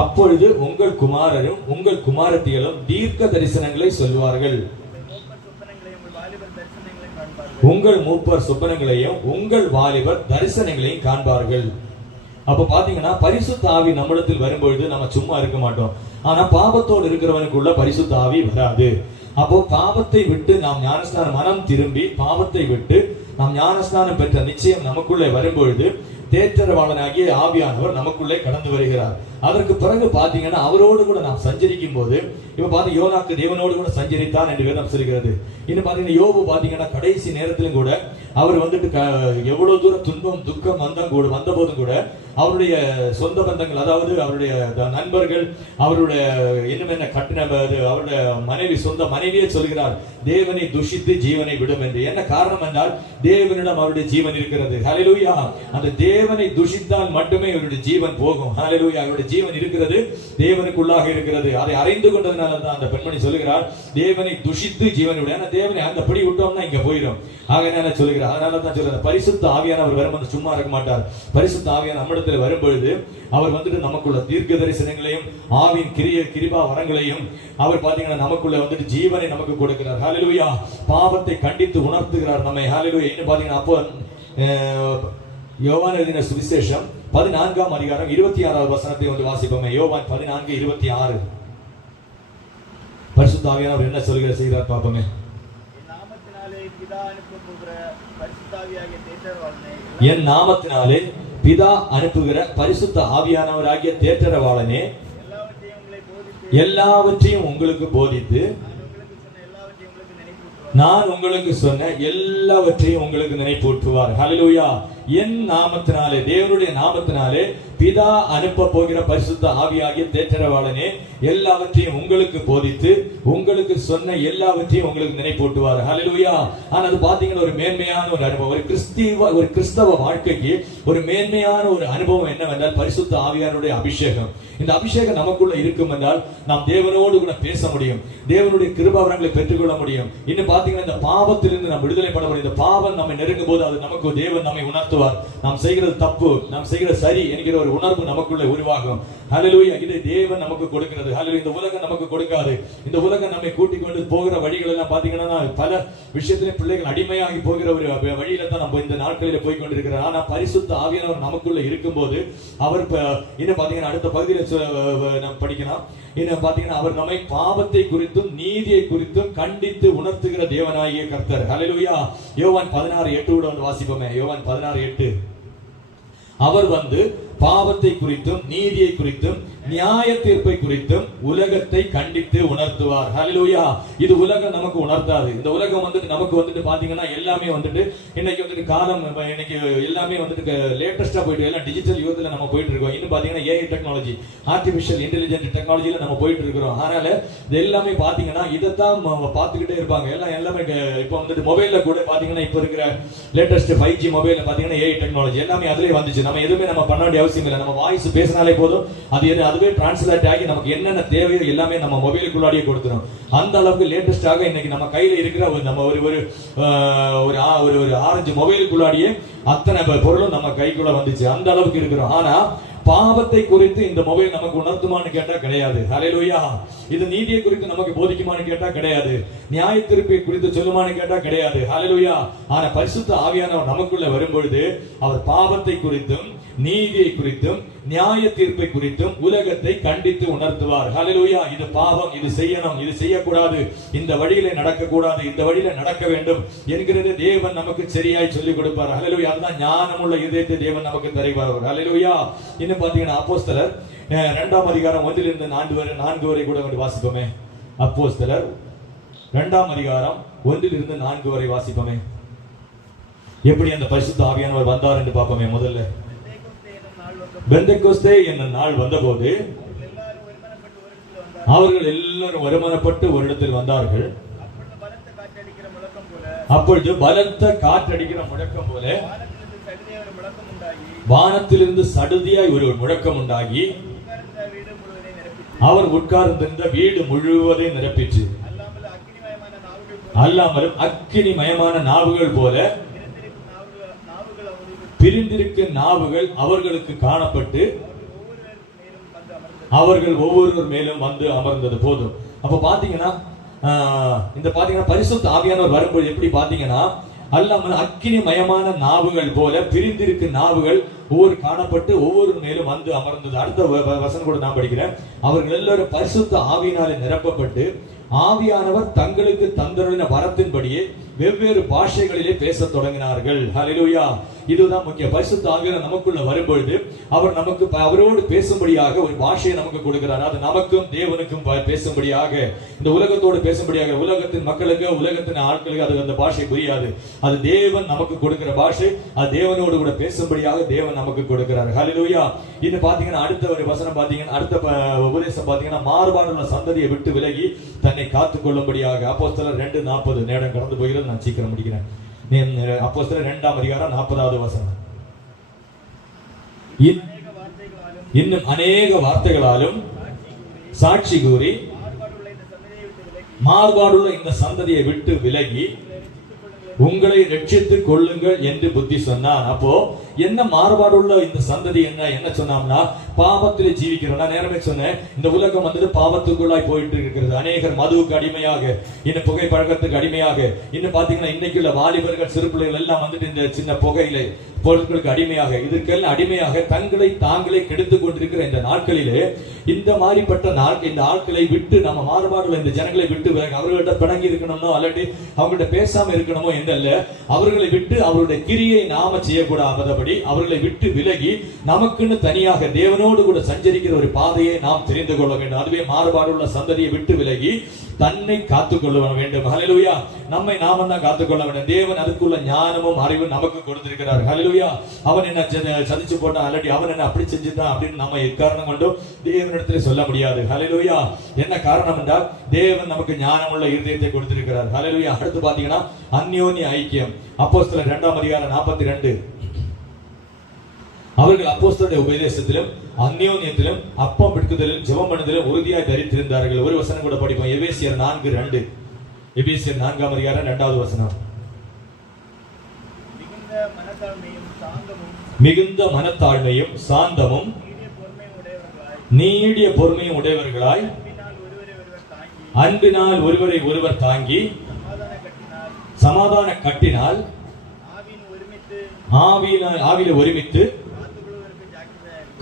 அப்பொழுது உங்கள் குமாரரும் உங்கள் குமாரத்திகளும் தீர்க்க தரிசனங்களை சொல்வார்கள். உங்கள் மூப்பர் சொப்பனங்களையும் உங்கள் வாலிபர் தரிசனங்களையும் காண்பார்கள். அப்ப பாத்தீங்கன்னா பரிசுத்த ஆவி நம்மிடத்தில் வரும்பொழுது நம்ம சும்மா இருக்க மாட்டோம். ஆனா பாவத்தோடு இருக்கிறவனுக்குள்ள பரிசுத்த ஆவி வராது. அப்போ பாவத்தை விட்டு நாம் ஞானஸ்தானம் மனம் திரும்பி பாவத்தை விட்டு நாம் ஞானஸ்தானம் பெற்ற நிச்சயம் நமக்குள்ளே வரும்பொழுது தேற்றரவாளனாகிய ஆவியானவர் நமக்குள்ளே கடந்து வருகிறார். அதற்கு பிறகு பாத்தீங்கன்னா அவரோடு கூட நாம் சஞ்சரிக்கும் போது, இப்ப பாத்தீங்க யோனாக்கு தேவனோடு கூட சஞ்சரித்தான் என்று வேதம் சொல்கிறது. இன்னும் பாத்தீங்கன்னா யோபு பாத்தீங்கன்னா கடைசி நேரத்திலும் கூட அவர் வந்துட்டு எவ்வளவு தூரம் துன்பம் துக்கம் வந்த போதும் கூட அவருடைய சொந்த பந்தங்கள், அதாவது அவருடைய நண்பர்கள், அவருடைய என்ன கட்டின அவருடைய மனைவி, சொந்த மனைவியே சொல்கிறார், தேவனை துஷித்து ஜீவனை விடும் என்று. என்ன காரணம் என்றால் தேவனிடம் அவருடைய ஜீவன் இருக்கிறது. ஹல்லேலூயா. அந்த தேவனை துஷித்தால் மட்டுமே இவருடைய ஜீவன் போகும். ஹல்லேலூயா. அவருடைய ஜீவன் இருக்கிறது, தேவனுக்குள்ளாக இருக்கிறது. அதை அறிந்து கொண்டதுனால தான் அந்த பெண்மணி சொல்லுகிறார், தேவனை துஷித்து ஜீவனுடைய. ஏன்னா தேவனை அந்த படி விட்டோம்னா இங்க போயிடும். ஆகையால சொல்லுகிறார். அதனால தான் சொல்றார், பரிசுத்த ஆவியானவர் வரும் சும்மா இருக்க மாட்டார். பரிசுத்த ஆவியான நம்மிடத்தில் வரும்பொழுது அவர் வந்துட்டு நமக்குள்ள தீர்க்க தரிசனங்களையும் ஆவின் கிருபா வரங்களையும் அவர் பாத்தீங்கன்னா நமக்குள்ள வந்துட்டு ஜீவனை நமக்கு கொடுக்கிறார். ஹல்லேலூயா. பாவத்தை கண்டித்து உணர்த்துகிறார் நம்மை. ஹல்லேலூயா. இன்னும் பாத்தீங்கன்னா அப்போ யோவான் எழுதின சுவிசேஷம் 14ஆம் அதிகாரம் 26வது வசனத்தை வந்து வாசிப்போமே. யோவான் 14:26. பரிசுத்த ஆவியானவர் என்ன சொல்கிற செய்கிறார் பாப்போமே. என் நாமத்தினாலே பிதா அனுப்புகிற பரிசுத்த ஆவியானவராகிய தேற்றரவாளனே எல்லாவற்றையும் உங்களுக்கு போதித்து நான் உங்களுக்கு சொன்ன எல்லாவற்றையும் உங்களுக்கு நினைப்பூட்டுவார். ஹல்லேலூயா. என் நாமத்தினாலே, தேவனுடைய நாமத்தினாலே பிதா அனுப்ப போகிற பரிசுத்த ஆவியாகிய தேற்றரவாளனே எல்லாவற்றையும் உங்களுக்கு போதித்து உங்களுக்கு சொன்ன எல்லாவற்றையும் உங்களுக்கு நினைப்பூட்டுவார். ஹல்லேலூயா. ஆனா அது பாத்தீங்கன்னா ஒரு மேன்மையான ஒரு அனுபவம். ஒரு கிறிஸ்தவ வாழ்க்கைக்கு ஒரு மேன்மையான ஒரு அனுபவம் என்னவென்றால் பரிசுத்த ஆவியானுடைய அபிஷேகம். இந்த அபிஷேகம் நமக்குள்ள இருக்கும் என்றால் நாம் தேவனோடு கூட பேச முடியும், தேவனுடைய கிருபாவரங்களை பெற்றுக்கொள்ள முடியும். இன்னும் பாத்தீங்கன்னா இந்த பாவத்திலிருந்து நாம் விடுதலை பட முடியும். இந்த பாவம் நம்மை நெருங்கும் போது அது நமக்கு தேவன் நம்மை உணர்த்துவார். நாம் செய்கிறது தப்பு, நாம் செய்கிறது சரி என்கிற ஒரு உணர்வு நமக்குள்ள உருவாகும். ஹல்லேலூயா. இதை தேவன் நமக்கு கொடுக்கிறது. ஹல்லேலூயா. இந்த உலகம் நமக்கு கொடுக்காது. இந்த உலகம் நம்மை கூட்டிக் கொண்டு போகிற வழிகள் எல்லாம் பாத்தீங்கன்னா பல விஷயத்திலே பிள்ளைகள் அடிமையாகி போகிற ஒரு வழியில தான் நம்ம இந்த நாட்களில் போய் கொண்டிருக்கிறோம். ஆனா பரிசுத்த ஆவியானவர் நமக்குள்ள இருக்கும் போது அவர் இன்னும் பாத்தீங்கன்னா அடுத்த பகுதியில் நம்ம படிக்கலாம். இன்னும் பாத்தீங்கன்னா அவர் நம்மை பாவத்தை குறித்தும் நீதியை குறித்தும் கண்டித்து உணர்த்துகிற தேவனாகிய கர்த்தர். ஹல்லேலூயா. யோவான் 16:8 வந்து வாசிப்போமே. யோவான் 16:8. அவர் வந்து பாவத்தை குறித்தும் நீதியை குறித்தும் நியாய தீர்ப்பை குறித்தும் உலகத்தை கண்டித்து உணர்த்துவார். ஹல்லேலூயா. இது உலகம் நமக்கு உணர்த்தாது. இந்த உலகம் வந்துட்டு நமக்கு வந்துட்டு பாத்தீங்கன்னா எல்லாமே வந்துட்டு இன்னைக்கு வந்துட்டு காலம் இன்னைக்கு எல்லாமே வந்துட்டு லேட்டஸ்டா போயிட்டு எல்லாம் டிஜிட்டல் யுகத்துல நம்ம போயிட்டு இருக்கோம். இன்னும் பாத்தீங்கன்னா ஏஐ டெக்னாலஜி, ஆர்டிபிஷியல் இன்டெலிஜென்ட் டெக்னாலஜில நம்ம போயிட்டு இருக்கிறோம். அதனால இது எல்லாமே பாத்தீங்கன்னா இதைத்தான் பாத்துக்கிட்டே இருப்பாங்க. எல்லாமே இப்ப வந்துட்டு மொபைல்ல கூட பாத்தீங்கன்னா இப்ப இருக்கிற லேட்டஸ்ட் 5G மொபைல்ல பாத்தீங்கன்னா ஏஐ டெக்னாலஜி எல்லாமே அதுலயே வந்துச்சு. நம்ம எதுவுமே நம்ம பண்ண வேண்டிய அவசியம் இல்லை. நம்ம வாய்ஸ் பேசினாலே போதும், அதுவே டிரான்ஸ்லேட் ஆகி நமக்கு என்னென்ன தேவையோ எல்லாமே நம்ம மொபைலுக்குள்ளாடியே கொடுத்துரும். அந்த அளவுக்கு லேட்டஸ்டாக இன்னைக்கு நம்ம கையில இருக்கிற நம்ம ஒரு ஆரஞ்சு மொபைலுக்குள்ளாடியே அத்தனை பொருளும் நம்ம கைக்குள்ள வந்துச்சு. அந்த அளவுக்கு இருக்கிறோம். ஆனா பாவத்தை குறித்து இந்த மொபைல் நமக்கு உணர்த்துமான்னு கேட்டா கிடையாது. ஹல்லேலூயா. இது நீதியை குறித்து நமக்கு போதிக்குமான்னு கேட்டா கிடையாது. நியாய தீர்ப்பை குறித்து சொல்லுமான்னு கேட்டா கிடையாது. ஹல்லேலூயா. ஆனா பரிசுத்த ஆவியானவர் நமக்குள்ள வரும்பொழுது அவர் பாவத்தை குறித்தும் நீதியை குறித்தும் நியாய தீர்ப்பை குறித்தும் உலகத்தை கண்டித்து உணர்த்துவார். ஹல்லேலூயா. இது பாவம், இது செய்யணும், இது செய்யக்கூடாது, இந்த வழியில நடக்க கூடாது, இந்த வழியில நடக்க வேண்டும் என்கிறது தேவன் நமக்கு சரியாய் சொல்லிக் கொடுப்பார். ஹல்லேலூயா. அதுதான் ஞானமுள்ள இதயத்தை தேவன் நமக்கு தருவார். ஹல்லேலூயா. இன்னும் பாத்தீங்கன்னா அப்போஸ்தலர் 2ஆம் அதிகாரம் 1 4 வரை கூட வாசிப்போமே. அப்போஸ்தலர் 2ஆம் அதிகாரம் 1 4 வரை வாசிப்போமே. எப்படி அந்த பரிசுத்த ஆவியானவர் வந்தார் என்று பார்ப்போமே. முதல்ல பெந்தெக்கோஸ்தே என்னும் நாள் வந்தபோது அவர்கள் எல்லாரும் வருமானப்பட்டு ஒரு இடத்தில் வந்தார்கள். அப்பொழுது பலத்த காற்றடிக்கிற முழக்கம் போல வானத்திலிருந்து சடுதியாய் ஒரு முழக்கம் உண்டாகி அவர் உட்கார்ந்திருந்த வீடு முழுவதையும் நிரப்பிற்று. அல்லாமலும் அக்கினிமயமான நாவுகள் போல பிரிந்திருக்கும் நாவுகள் அவர்களுக்கு காணப்பட்டு அவர்கள் ஒவ்வொருவர் மேலும் வந்து அமர்ந்தது. போதும். அப்ப பாத்தீங்கன்னா இந்த பாத்தீங்கன்னா பரிசுத்த ஆவியானவர் வரும்போது எப்படி பாத்தீங்கன்னா அல்லாமல் அக்கினிமயமான நாவுகள் போல பிரிந்திருக்கு நாவுகள் ஒவ்வொரு காணப்பட்டு ஒவ்வொரு மேலும் வந்து அமர்ந்தது. அடுத்த வசனம் கூட நான் படிக்கிறேன். அவர்கள் எல்லாரும் பரிசுத்த ஆவியினாலே நிரப்பப்பட்டு ஆவியானவர் தங்களுக்கு தந்தருளின வரத்தின்படியே வெவ்வேறு பாஷைகளிலே பேசத் தொடங்கினார்கள். ஹல்லேலூயா. இதுதான் முக்கியம். பரிசுத்த ஆவியானவர் நமக்குள்ள வரும்பொழுது அவர் நமக்கு அவரோடு பேசும்படியாக ஒரு பாஷையை நமக்கு கொடுக்கிறார். அது நமக்கும் தேவனுக்கும் பேசும்படியாக, இந்த உலகத்தோடு பேசும்படியாக. உலகத்தின் மக்களுக்கு, உலகத்தின் ஆட்களுக்கு அது அந்த பாஷை புரியாது. அது தேவன் நமக்கு கொடுக்கிற பாஷை. அது தேவனோடு கூட பேசும்படியாக தேவன் நமக்கு கொடுக்கிறார். ஹல்லேலூயா. இன்னும் பாத்தீங்கன்னா அடுத்த ஒரு வசனம் பாத்தீங்கன்னா அடுத்த உபதேசம் பாத்தீங்கன்னா மாறுபாடுள்ள சந்ததியை விட்டு விலகி தன்னை காத்துக் கொள்ளும்படியாக. அப்போஸ்தலர் 2:40 நேரம் கடந்து போகிறது, நான் சீக்கிரம் முடிக்கிறேன். அப்போஸ்தலர் 2ஆம் அதிகாரம் 40வது வசனம். இன்னும் அநேக வார்த்தைகளாலும் சாட்சி கூறி மாறுபாடுள்ள இந்த சந்ததியை விட்டு விலகி உங்களை ரட்சித்துக் கொள்ளுங்கள் என்று புத்தி சொன்னான். அப்போ என்ன மாறுபாடுள்ள இந்த சந்ததி என்ன சொன்னாம்னா பாவத்திலே ஜீவிக்கிறோம். நான் நேரமே சொன்னேன், இந்த உலகம் வந்துட்டு பாவத்துக்குள்ளாய் போயிட்டு இருக்கிறது. அநேகர் மதுவுக்கு அடிமையாக, இன்னும் புகை பழக்கத்துக்கு அடிமையாக, இன்னும் பாத்தீங்கன்னா இன்னைக்கு உள்ள வாலிபர்கள் சிறு பிள்ளைகள் எல்லாம் வந்துட்டு இந்த சின்ன புகையில பொருட்களுக்கு அடிமையாக, இதற்கெல்லாம் அடிமையாக தங்களை தாங்களே கெடுத்துக் கொண்டிருக்கிற இந்த நாட்களிலே இந்த மாதிரிப்பட்ட இந்த ஆட்களை விட்டு நம்ம மாறுபாடுள்ள இந்த ஜனங்களை விட்டு அவர்கள்ட்ட பிணங்கி இருக்கணுமோ அல்லாட்டி அவங்கள்ட்ட பேசாம இருக்கணுமோ என்றல்ல, அவர்களை விட்டு அவருடைய கிரியை நாம செய்யக்கூடாதபடி அவர்களை விட்டு விலகி நமக்குன்னு தனியாக தேவனோடு கூட சஞ்சரிக்கிற ஒரு பாதையை நாம் தெரிந்து கொள்ள வேண்டும். அதுவே மாறுபாடுள்ள சந்ததியை விட்டு விலகி தன்னை காத்துக்கொள்ள வேண்டும். ஹல்லேலூயா. நம்மை நாம தான் காத்துக்கொள்ள வேண்டும். தேவன் அதுக்குள்ள ஞானமும் அறிவும் நமக்கு கொடுத்திருக்கிறார். ஹல்லேலூயா. அவன் என்ன சதிச்சு போட்டான், அல்லாட்டி அவன் என்ன அப்படி செஞ்சுட்டான் அப்படின்னு நம்ம எக்காரணம் கொண்டும் தேவனிடத்தில் சொல்ல முடியாது. ஹல்லேலூயா. என்ன காரணம் என்றால் தேவன் நமக்கு ஞானமுள்ள இருதயத்தை கொடுத்திருக்கிறார். ஹல்லேலூயா. அடுத்து பாத்தீங்கன்னா அந்யோன்ய ஐக்கியம். அப்போஸ்தலர் 2ஆம் அதிகாரம் 42. அவர்கள் அப்போஸ்தலருடைய உபதேசத்திலும் அந்யோன்யத்திலும் அப்பம் பிடிக்குதலிலும் ஜெபம் பண்ணுதலிலும் உறுதியாய் தரித்திருந்தார்கள். ஒரு வசனம் கூட படிப்போம். எபேசியர் 4:2. எபேசியர் 4ஆம் அதிகாரம் 2வது வசனம். மிகுந்த மனத்தாழ்மையும் சாந்தமும் நீடிய பொறுமையும் உடையவர்களாய் அன்பினால் ஒருவரை ஒருவர் தாங்கி சமாதான கட்டினால் ஆவியில ஒருமித்து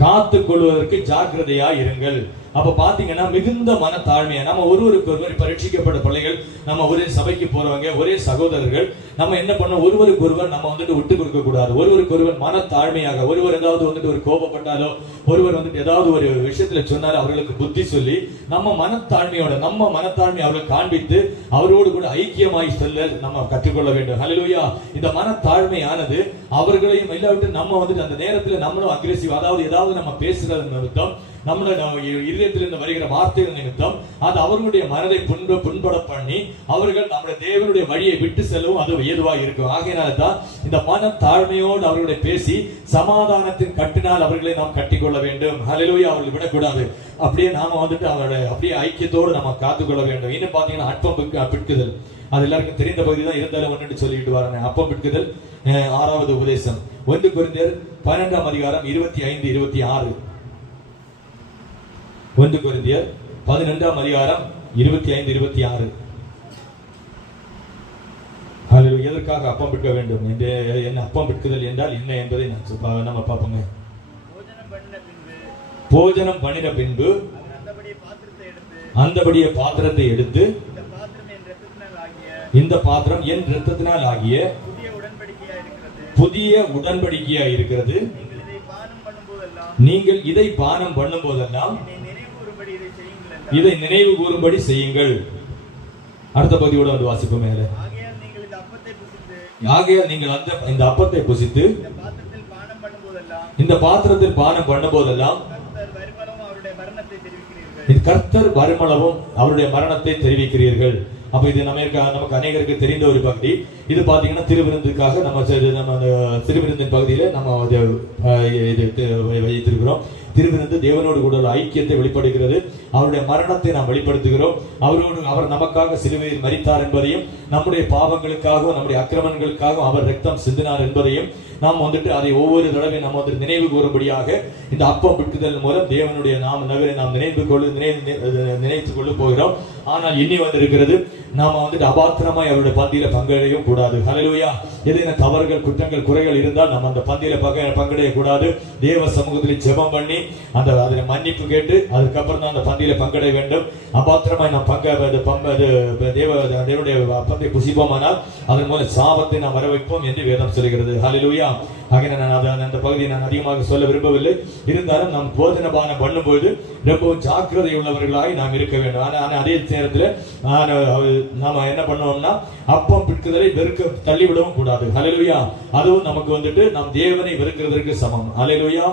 காத்துக் கொள்வதற்கு ஜாக்கிரதையா இருங்கள். அப்ப பாத்தீங்கன்னா மிகுந்த மனத்தாழ்மையா நம்ம ஒருவருக்கு ஒருவர் பரீட்சிக்கப்பட்ட பிள்ளைகள், நம்ம ஒரே சபைக்கு போறவங்க, ஒரே சகோதரர்கள், நம்ம என்ன பண்ணோம், ஒருவருக்கு ஒருவர் நம்ம வந்துட்டு விட்டு கொடுக்க கூடாது. ஒருவருக்கு ஒருவர் மனத்தாழ்மையாக, ஒருவர் ஏதாவது வந்துட்டு ஒரு கோபப்பட்டாலோ, ஒருவர் வந்துட்டு ஏதாவது ஒரு விஷயத்துல சொன்னாலும் அவர்களுக்கு புத்தி சொல்லி நம்ம மனத்தாழ்மையோட நம்ம மனத்தாழ்மை அவர்களுக்கு காண்பித்து அவரோடு கூட ஐக்கியமாய் செல்ல நம்ம கற்றுக்கொள்ள வேண்டும். ஹல்லேலூயா. இந்த மனத்தாழ்மையானது அவர்களையும் இல்லாவிட்டு நம்ம வந்துட்டு அந்த நேரத்துல நம்மளும் அக்ரெசிவ், அதாவது ஏதாவது நம்ம பேசுறது நிமித்தம் நம்மளுடைய இதயத்திலிருந்து வருகிற வார்த்தைகள் நிமித்தம் அது அவர்களுடைய மனதை புண்பட பண்ணி அவர்கள் நம்முடைய தேவனுடைய வழியை விட்டு செல்லவும் அது ஏதுவாக இருக்கும். ஆகையினால தான் இந்த மன தாழ்மையோடு அவர்களுடைய பேசி சமாதானத்தின் கட்டினால் அவர்களை நாம் கட்டிக்கொள்ள வேண்டும். ஹல்லேலூயா. அவர்கள் விடக்கூடாது. அப்படியே நாம வந்துட்டு அவருடைய அப்படியே ஐக்கியத்தோடு நம்ம காத்துக்கொள்ள வேண்டும். இன்னும் பாத்தீங்கன்னா அப்பம் பிட்குதல், அது எல்லாருக்கும் தெரிந்த பகுதி தான், இருந்தாலும் ஒன்று சொல்லிட்டு வரேன். அப்பம் பிட்குதல் 6வது உபதேசம். 1 கொரிந்தியர் 12ஆம் அதிகாரம் 25, 26. 1 கொரிந்தியர் 11ஆம் அதிகாரம் 25, 26. ஹல்லேலூயா. எதற்காக அப்பம் பிட்க வேண்டும், என்ன அப்பம் பிட்குதல் என்றால் என்ன என்பதை நம்ம பார்ப்போங்க. போஜனம் பண்ணின பின்பு அவன் அந்தபடியே பாத்திரத்தை எடுத்து இந்த பாத்திரம் என் இரத்தத்தினால் ஆகிய புதிய உடன்படிக்கையாய் இருக்கிறது. நீங்கள் இதை பானம் பண்ணும் போதெல்லாம் இதை நினைவு கூறும்படி செய்யுங்கள். அடுத்த பகுதியோட வந்து வாசிப்போம் மேல. ஆகையால் நீங்கள் இந்த அப்பத்தை புசித்து இந்த பாத்திரத்தில் பானம் பண்ணும் போதெல்லாம் கர்த்தர் வருமளவும் அவருடைய மரணத்தை தெரிவிக்கிறீர்கள். அப்ப இது நமக்கு அநேகருக்கு தெரிந்த ஒரு பகுதி. இது பாத்தீங்கன்னா திருவிருந்துக்காக நம்ம திருவிருந்தின் பகுதியில நம்ம வைத்திருக்கிறோம். திருவிருந்து தேவனோடு கூட ஐக்கியத்தை வெளிப்படுகிறது. அவருடைய மரணத்தை நாம் வெளிப்படுத்துகிறோம். அவர் நமக்காக சிலுவையில் மரித்தார் என்பதையும் நம்முடைய பாவங்களுக்காகவும் நம்முடைய அக்கிரமங்களுக்காகவும் அவர் ரத்தம் சிந்தினார் என்பதையும் நாம் அதை ஒவ்வொரு தடவை நம்ம நினைவு கூறும்படியாக இந்த அப்பம் பிட்குதல் மூலம் தேவனுடைய நாம் நினைத்துக் கொள்ள போகிறோம். ஆனால் இனி இருக்கிறது நாம அபாத்திரமாய் அவருடைய பந்தியில பங்கடையவும் கூடாது. ஹல்லேலூயா. ஏதேனும் தவறுகள் குற்றங்கள் குறைகள் இருந்தால் நம்ம அந்த பந்தியில பங்கடைய கூடாது. தேவ சமூகத்தில் ஜெபம் பண்ணி அதில் மன்னிப்பு கேட்டு அதுக்கப்புறம் தான் அந்த பந்தியில பங்கடைய வேண்டும். அபாத்திரமாய் நாம் தேவனுடைய அப்பத்தை புசிப்போமானால் அதன் மூலம் சாபத்தை நாம் வர வைப்போம் என்று வேதம் சொல்கிறது. ஹல்லேலூயா. ஆகிய நான் அந்த பகுதியை நான் அதிகமாக சொல்ல விரும்பவில்லை. இருந்தாலும் நாம் போஜன பானம் பண்ணும்போது ரொம்பவும் ஜாக்கிரதை உள்ளவர்களாய் நாம் இருக்க வேண்டும். ஆனால் அதே நேரத்தில் நாம என்ன பண்ணுவோம்னா அப்பம் பிட்குதலை வெறுக்க தள்ளிவிடவும் கூடாது. ஹல்லேலூயா. அதுவும் நமக்கு நாம் தேவனை வெறுக்கிறதற்கு சமம். ஹல்லேலூயா.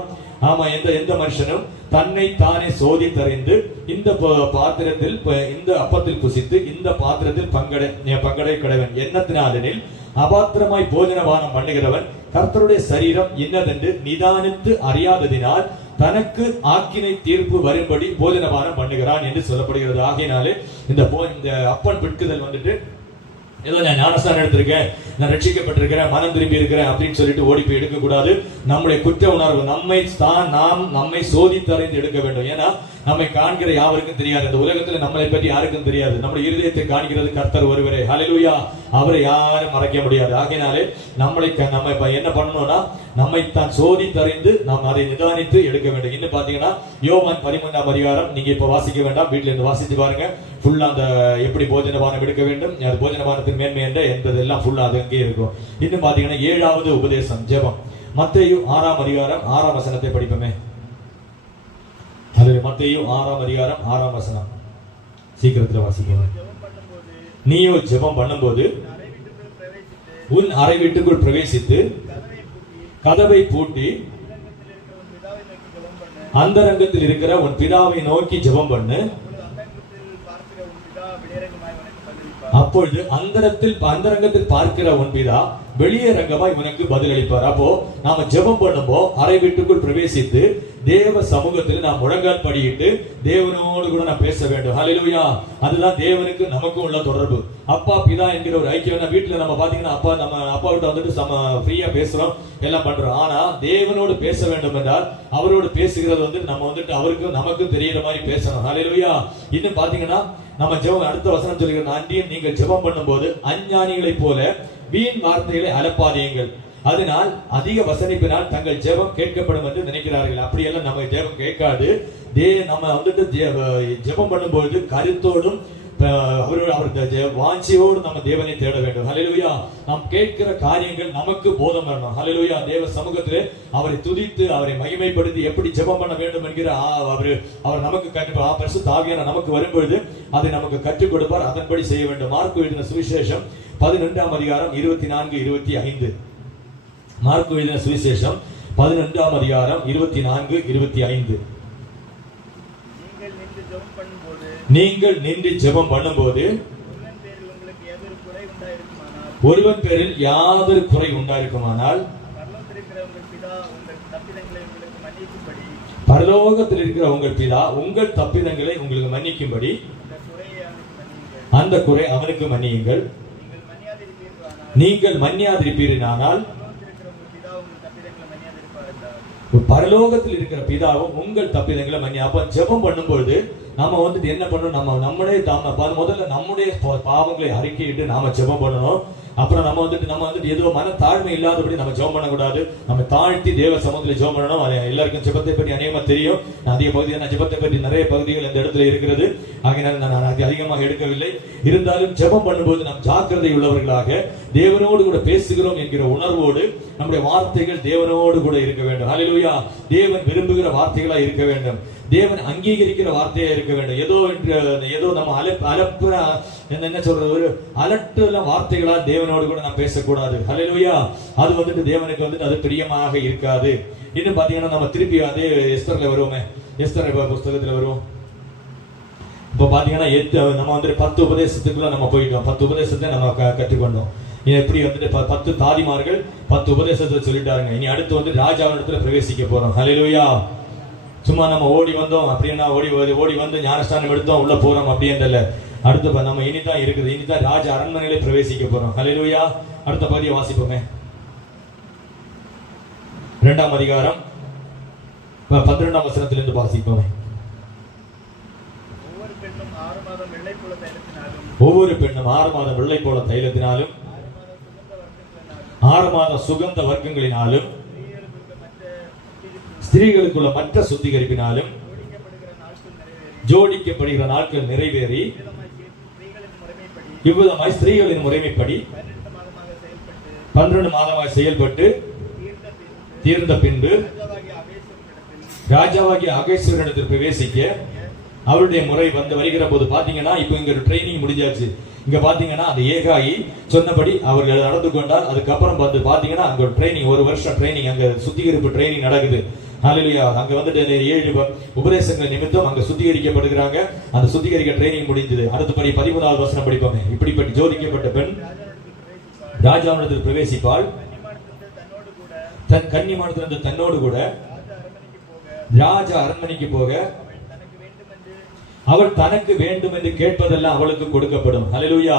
ஆமா, எந்த மனுஷனும் தன்னை தானே சோதித்தறிந்து இந்த பாத்திரத்தில் இந்த அப்பத்தில் புசித்து இந்த பாத்திரத்தில் பங்கடை கடவன் எண்ணத்தினாலெனில் அபாத்திரமாய் போஜனபானம் பண்ணுகிறவன் கர்த்தருடைய சரீரம் இன்னதென்று நிதானித்து அறியாததினால் தனக்கு ஆக்கினை தீர்ப்பு வரும்படி போஜனபானம் பண்ணுகிறான் என்று சொல்லப்படுகிறது. ஆகையினாலே இந்த அப்பன் பிட்குதல் ஏதோ நான் ஞானஸ்தானம் எடுத்திருக்கேன், நான் ரட்சிக்கப்பட்டிருக்கிறேன், மனம் திரும்பி இருக்கிறேன் அப்படின்னு சொல்லிட்டு ஓடி போய் எடுக்க கூடாது. நம்முடைய குற்ற உணர்வு நம்மை சோதித்தறிந்து எடுக்க வேண்டும். ஏன்னா நம்மை காண்கிற யாருக்கும் தெரியாது. இந்த உலகத்துல நம்மளை பற்றி யாருக்கும் தெரியாது. நம்முடைய இருதயத்தை காண்கிறது கர்த்தர் ஒருவரே. ஹல்லேலூயா. அவரை யாரும் மறைக்க முடியாது. ஆகையினாலே நம்ம என்ன பண்ணணும்னா நம்மை தான் சோதித்தறிந்து நாம் அதை நிதானித்து எடுக்க வேண்டும். இன்னும் பாத்தீங்கன்னா யோவான் 13ஆம் அதிகாரம் நீங்க இப்ப வாசிக்க வேண்டாம், வீட்டுல இருந்து வாசித்து பாருங்க. ஃபுல்லா அந்த எப்படி போஜனபானம் எடுக்க வேண்டும், போஜனபானத்தின் மேன்மை என்ற என்பதெல்லாம் ஃபுல்லா அது அங்கே இருக்கும். இன்னும் பாத்தீங்கன்னா 7வது உபதேசம் ஜெபம். மத்தேயு 6ஆம் அதிகாரம் 6ஆம் வசனத்தை படிப்போமே. அது மத்தேயு 6ஆம் அதிகாரம் 6ஆம் வசனம். சீக்கிரத்துல வாசிக்கணும். நீயோ ஜெபம் பண்ணும்போது உன் அறை வீட்டுக்குள் பிரவேசித்து கதவை பூட்டி அந்தரங்கத்தில் இருக்கிற உன் பிதாவை நோக்கி ஜெபம் பண்ணு. அப்பொழுது அந்தரங்கத்தில் பார்க்கிற உன் பிதா வெளியரங்கமாய் உனக்கு பதிலளிப்பார். அப்போ நாம ஜெபம் பண்ணும்போ அறை வீட்டுக்குள் பிரவேசித்து தேவ சமூகத்தில் நாம் முழங்கால் படியிட்டு தேவனோடு கூட நான் பேச வேண்டும். ஹல்லேலூயா. அதுதான் தேவனுக்கு நமக்கும் உள்ள தொடர்பு. அப்பா பிதா என்கிற ஒரு ஐக்கியம். வீட்டுல நம்ம பாத்தீங்கன்னா அப்பா கிட்ட ஃப்ரீயா பேசுறோம், எல்லாம் பண்றோம். ஆனா தேவனோடு பேச வேண்டும் என்றால் அவரோடு பேசுகிறது நம்ம அவருக்கும் நமக்கும் தெரிகிற மாதிரி பேசணும். ஹல்லேலூயா. இன்னும் பாத்தீங்கன்னா நம்ம ஜெபம் அடுத்த வசனம் சொல்லுகிற அன்றியும் நீங்கள் ஜெபம் பண்ணும்போது அஞ்ஞானிகளை போல வீண் வார்த்தைகளை அலப்பாதீங்கள், அதனால் அதிக வசனிப்பினால் தங்கள் ஜெபம் கேட்கப்படும் என்று நினைக்கிறார்கள். அப்படியெல்லாம் நம்ம ஜெபம் கேட்காது. நம்ம ஜெபம் பண்ணும்போது கருத்தோடும் வாஞ்சியோடு நம்ம தேவனை தேட வேண்டும். ஹல்லேலூயா. நாம் கேட்கிற காரியங்கள் நமக்கு போதம் வரணும். ஹல்லேலூயா. தேவ சமூகத்திலே அவரை துதித்து அவரை மகிமைப்படுத்தி எப்படி ஜெபம் பண்ண வேண்டும் என்கிற அவர் நமக்கு பரிசுத்த ஆவியானவர் நமக்கு வரும்பொழுது அதை நமக்கு கற்றுக் கொடுப்பார். அதன்படி செய்ய வேண்டும். மார்க்கு எழுதின சுவிசேஷம் 11ஆம் அதிகாரம் 24-25. மார்க்கு எழுதின சுவிசேஷம் 11ஆம் அதிகாரம் 24-25. நீங்கள் நின்று ஜெபம் பண்ணும்போது ஒருவன் பேரில் யாதொரு குறை உண்டாயிருக்குமானால் பரலோகத்தில் இருக்கிற உங்கள் பிதா உங்கள் தப்பிதங்களை உங்களுக்கு மன்னிக்கும்படி அந்த குறை அவனுக்கு மன்னியுங்கள். நீங்கள் மன்னியாதிருப்பீரானால் பரலோகத்தில் இருக்கிற பிதாவும் உங்கள் தப்பிதங்களை மன்னி. அப்ப ஜெபம் பண்ணும்போது நாம என்ன பண்ணணும், நம்மளே முதல்ல நம்முடைய பாவங்களை அறிக்கையிட்டு நாம ஜெபம் பண்ணணும். அப்புறம் நம்ம வந்துட்டு ஏதோ மன தாழ்மை இல்லாதபடி நம்ம ஜெபம் பண்ணக்கூடாது. நம்ம தாழ்த்தி தேவ சமூகத்தில் ஜெபம் பண்ணணும். எல்லாருக்கும் ஜெபத்தை பற்றி அநேகமா தெரியும். அதிக பகுதியான ஜெபத்தை பற்றி நிறைய பகுதிகள் இந்த இடத்துல இருக்கிறது. ஆகையினால் நான் அதிகமாக எடுக்கவில்லை. இருந்தாலும் ஜெபம் பண்ணும்போது நாம் ஜாக்கிரதை உள்ளவர்களாக தேவனோடு கூட பேசுகிறோம் என்கிற உணர்வோடு நம்முடைய வார்த்தைகள் தேவனோடு கூட இருக்க வேண்டும். ஹல்லேலூயா. தேவன் விரும்புகிற வார்த்தைகளா இருக்க வேண்டும். தேவன் அங்கீகரிக்கிற வார்த்தையா இருக்க வேண்டும். ஏதோ நம்ம என்ன சொல்றது, ஒரு அலட்டுல வார்த்தைகளா தேவனோடு கூட நாம் பேசக்கூடாது. ஹல்லேலூயா. அது வந்துட்டு தேவனுக்கு அது பிரியமாக இருக்காது. இன்னும் பாத்தீங்கன்னா நம்ம திருப்பி அதே எஸ்தர்ல வருவோமே. எஸ்தர் புஸ்தகத்துல வருவோம். இப்ப பாத்தீங்கன்னா நம்ம 10 உபதேசத்துக்குள்ள நம்ம போயிட்டோம். 10 உபதேசத்தை நம்ம கற்றுக்கொண்டோம். எப்படி 10 தாதிமார்கள் 10 உபதேசத்தை சொல்லிட்டாருங்க. இனி அடுத்து ராஜாவிடத்துல பிரவேசிக்க போறோம். ஹல்லேலூயா. சும்மா நம்ம ஓடி வந்தோம் அப்படின்னா ஓடி வந்து ஞானஸ்தானம் எடுத்தோம் உள்ள போறோம் அப்படின்றல. அடுத்து நம்ம இனிதான் இருக்குது. இனிதான் ராஜ அரண்மனையிலே பிரவேசிக்க போறோம். ஹல்லேலூயா. அடுத்த பகுதியை வாசிப்போமே. 2ஆம் அதிகாரம் 12ஆம் வசனத்திலிருந்து வாசிப்போமே. ஒவ்வொரு பெண்ணும் 6 மாதம் வெள்ளை போல தைலத்தினாலும் 6 மாதம் சுகந்த வர்க்கங்களினாலும் ஸ்திரீகளுக்குள்ள மற்ற சுத்திகரிப்பினாலும் ஜோடிக்கப்படுகிற நாட்கள் நிறைவேறி இவ்விதமாய் ஸ்திரீகளின் முறைமைப்படி 12 மாதமாக செயல்பட்டு தீர்ந்த பின்பு ராஜாவாகிய அகேஸ்வரனிடத்தில் பிரவேசிக்க அவருடைய முறை வருகிற போது பாத்தீங்கன்னா இப்ப இங்க ட்ரைனிங் முடிஞ்சாச்சு. இங்க பாத்தீங்கன்னா அந்த ஏகாயி சொன்னபடி அவர்கள் நடந்து கொண்டால் அதுக்கப்புறம் பாத்தீங்கன்னா அங்க ட்ரைனிங், 1 வருஷம் ட்ரைனிங், அங்க சுத்திகரிப்பு ட்ரைனிங் நடக்குது. ஹல்லேலூயா. அங்க 7 உபதேசங்கள் நிமித்தம் அங்க சுத்திகரிக்கப்படுகிறாங்க. அந்த சுத்திகரிக்க ட்ரைனிங் முடிஞ்சது. அடுத்தபடி 13வது வசனம் படிப்போமே. இப்படிப்பட்ட ஜோதிக்கப்பட்ட பெண் ராஜாவிடத்தில் பிரவேசிப்பாள். தன் கன்னிமானத்திலிருந்து தன்னோடு கூட ராஜா அரண்மனைக்கு போக அவள் தனக்கு வேண்டும் என்று கேட்பதெல்லாம் அவளுக்கு கொடுக்கப்படும். ஹல்லேலூயா.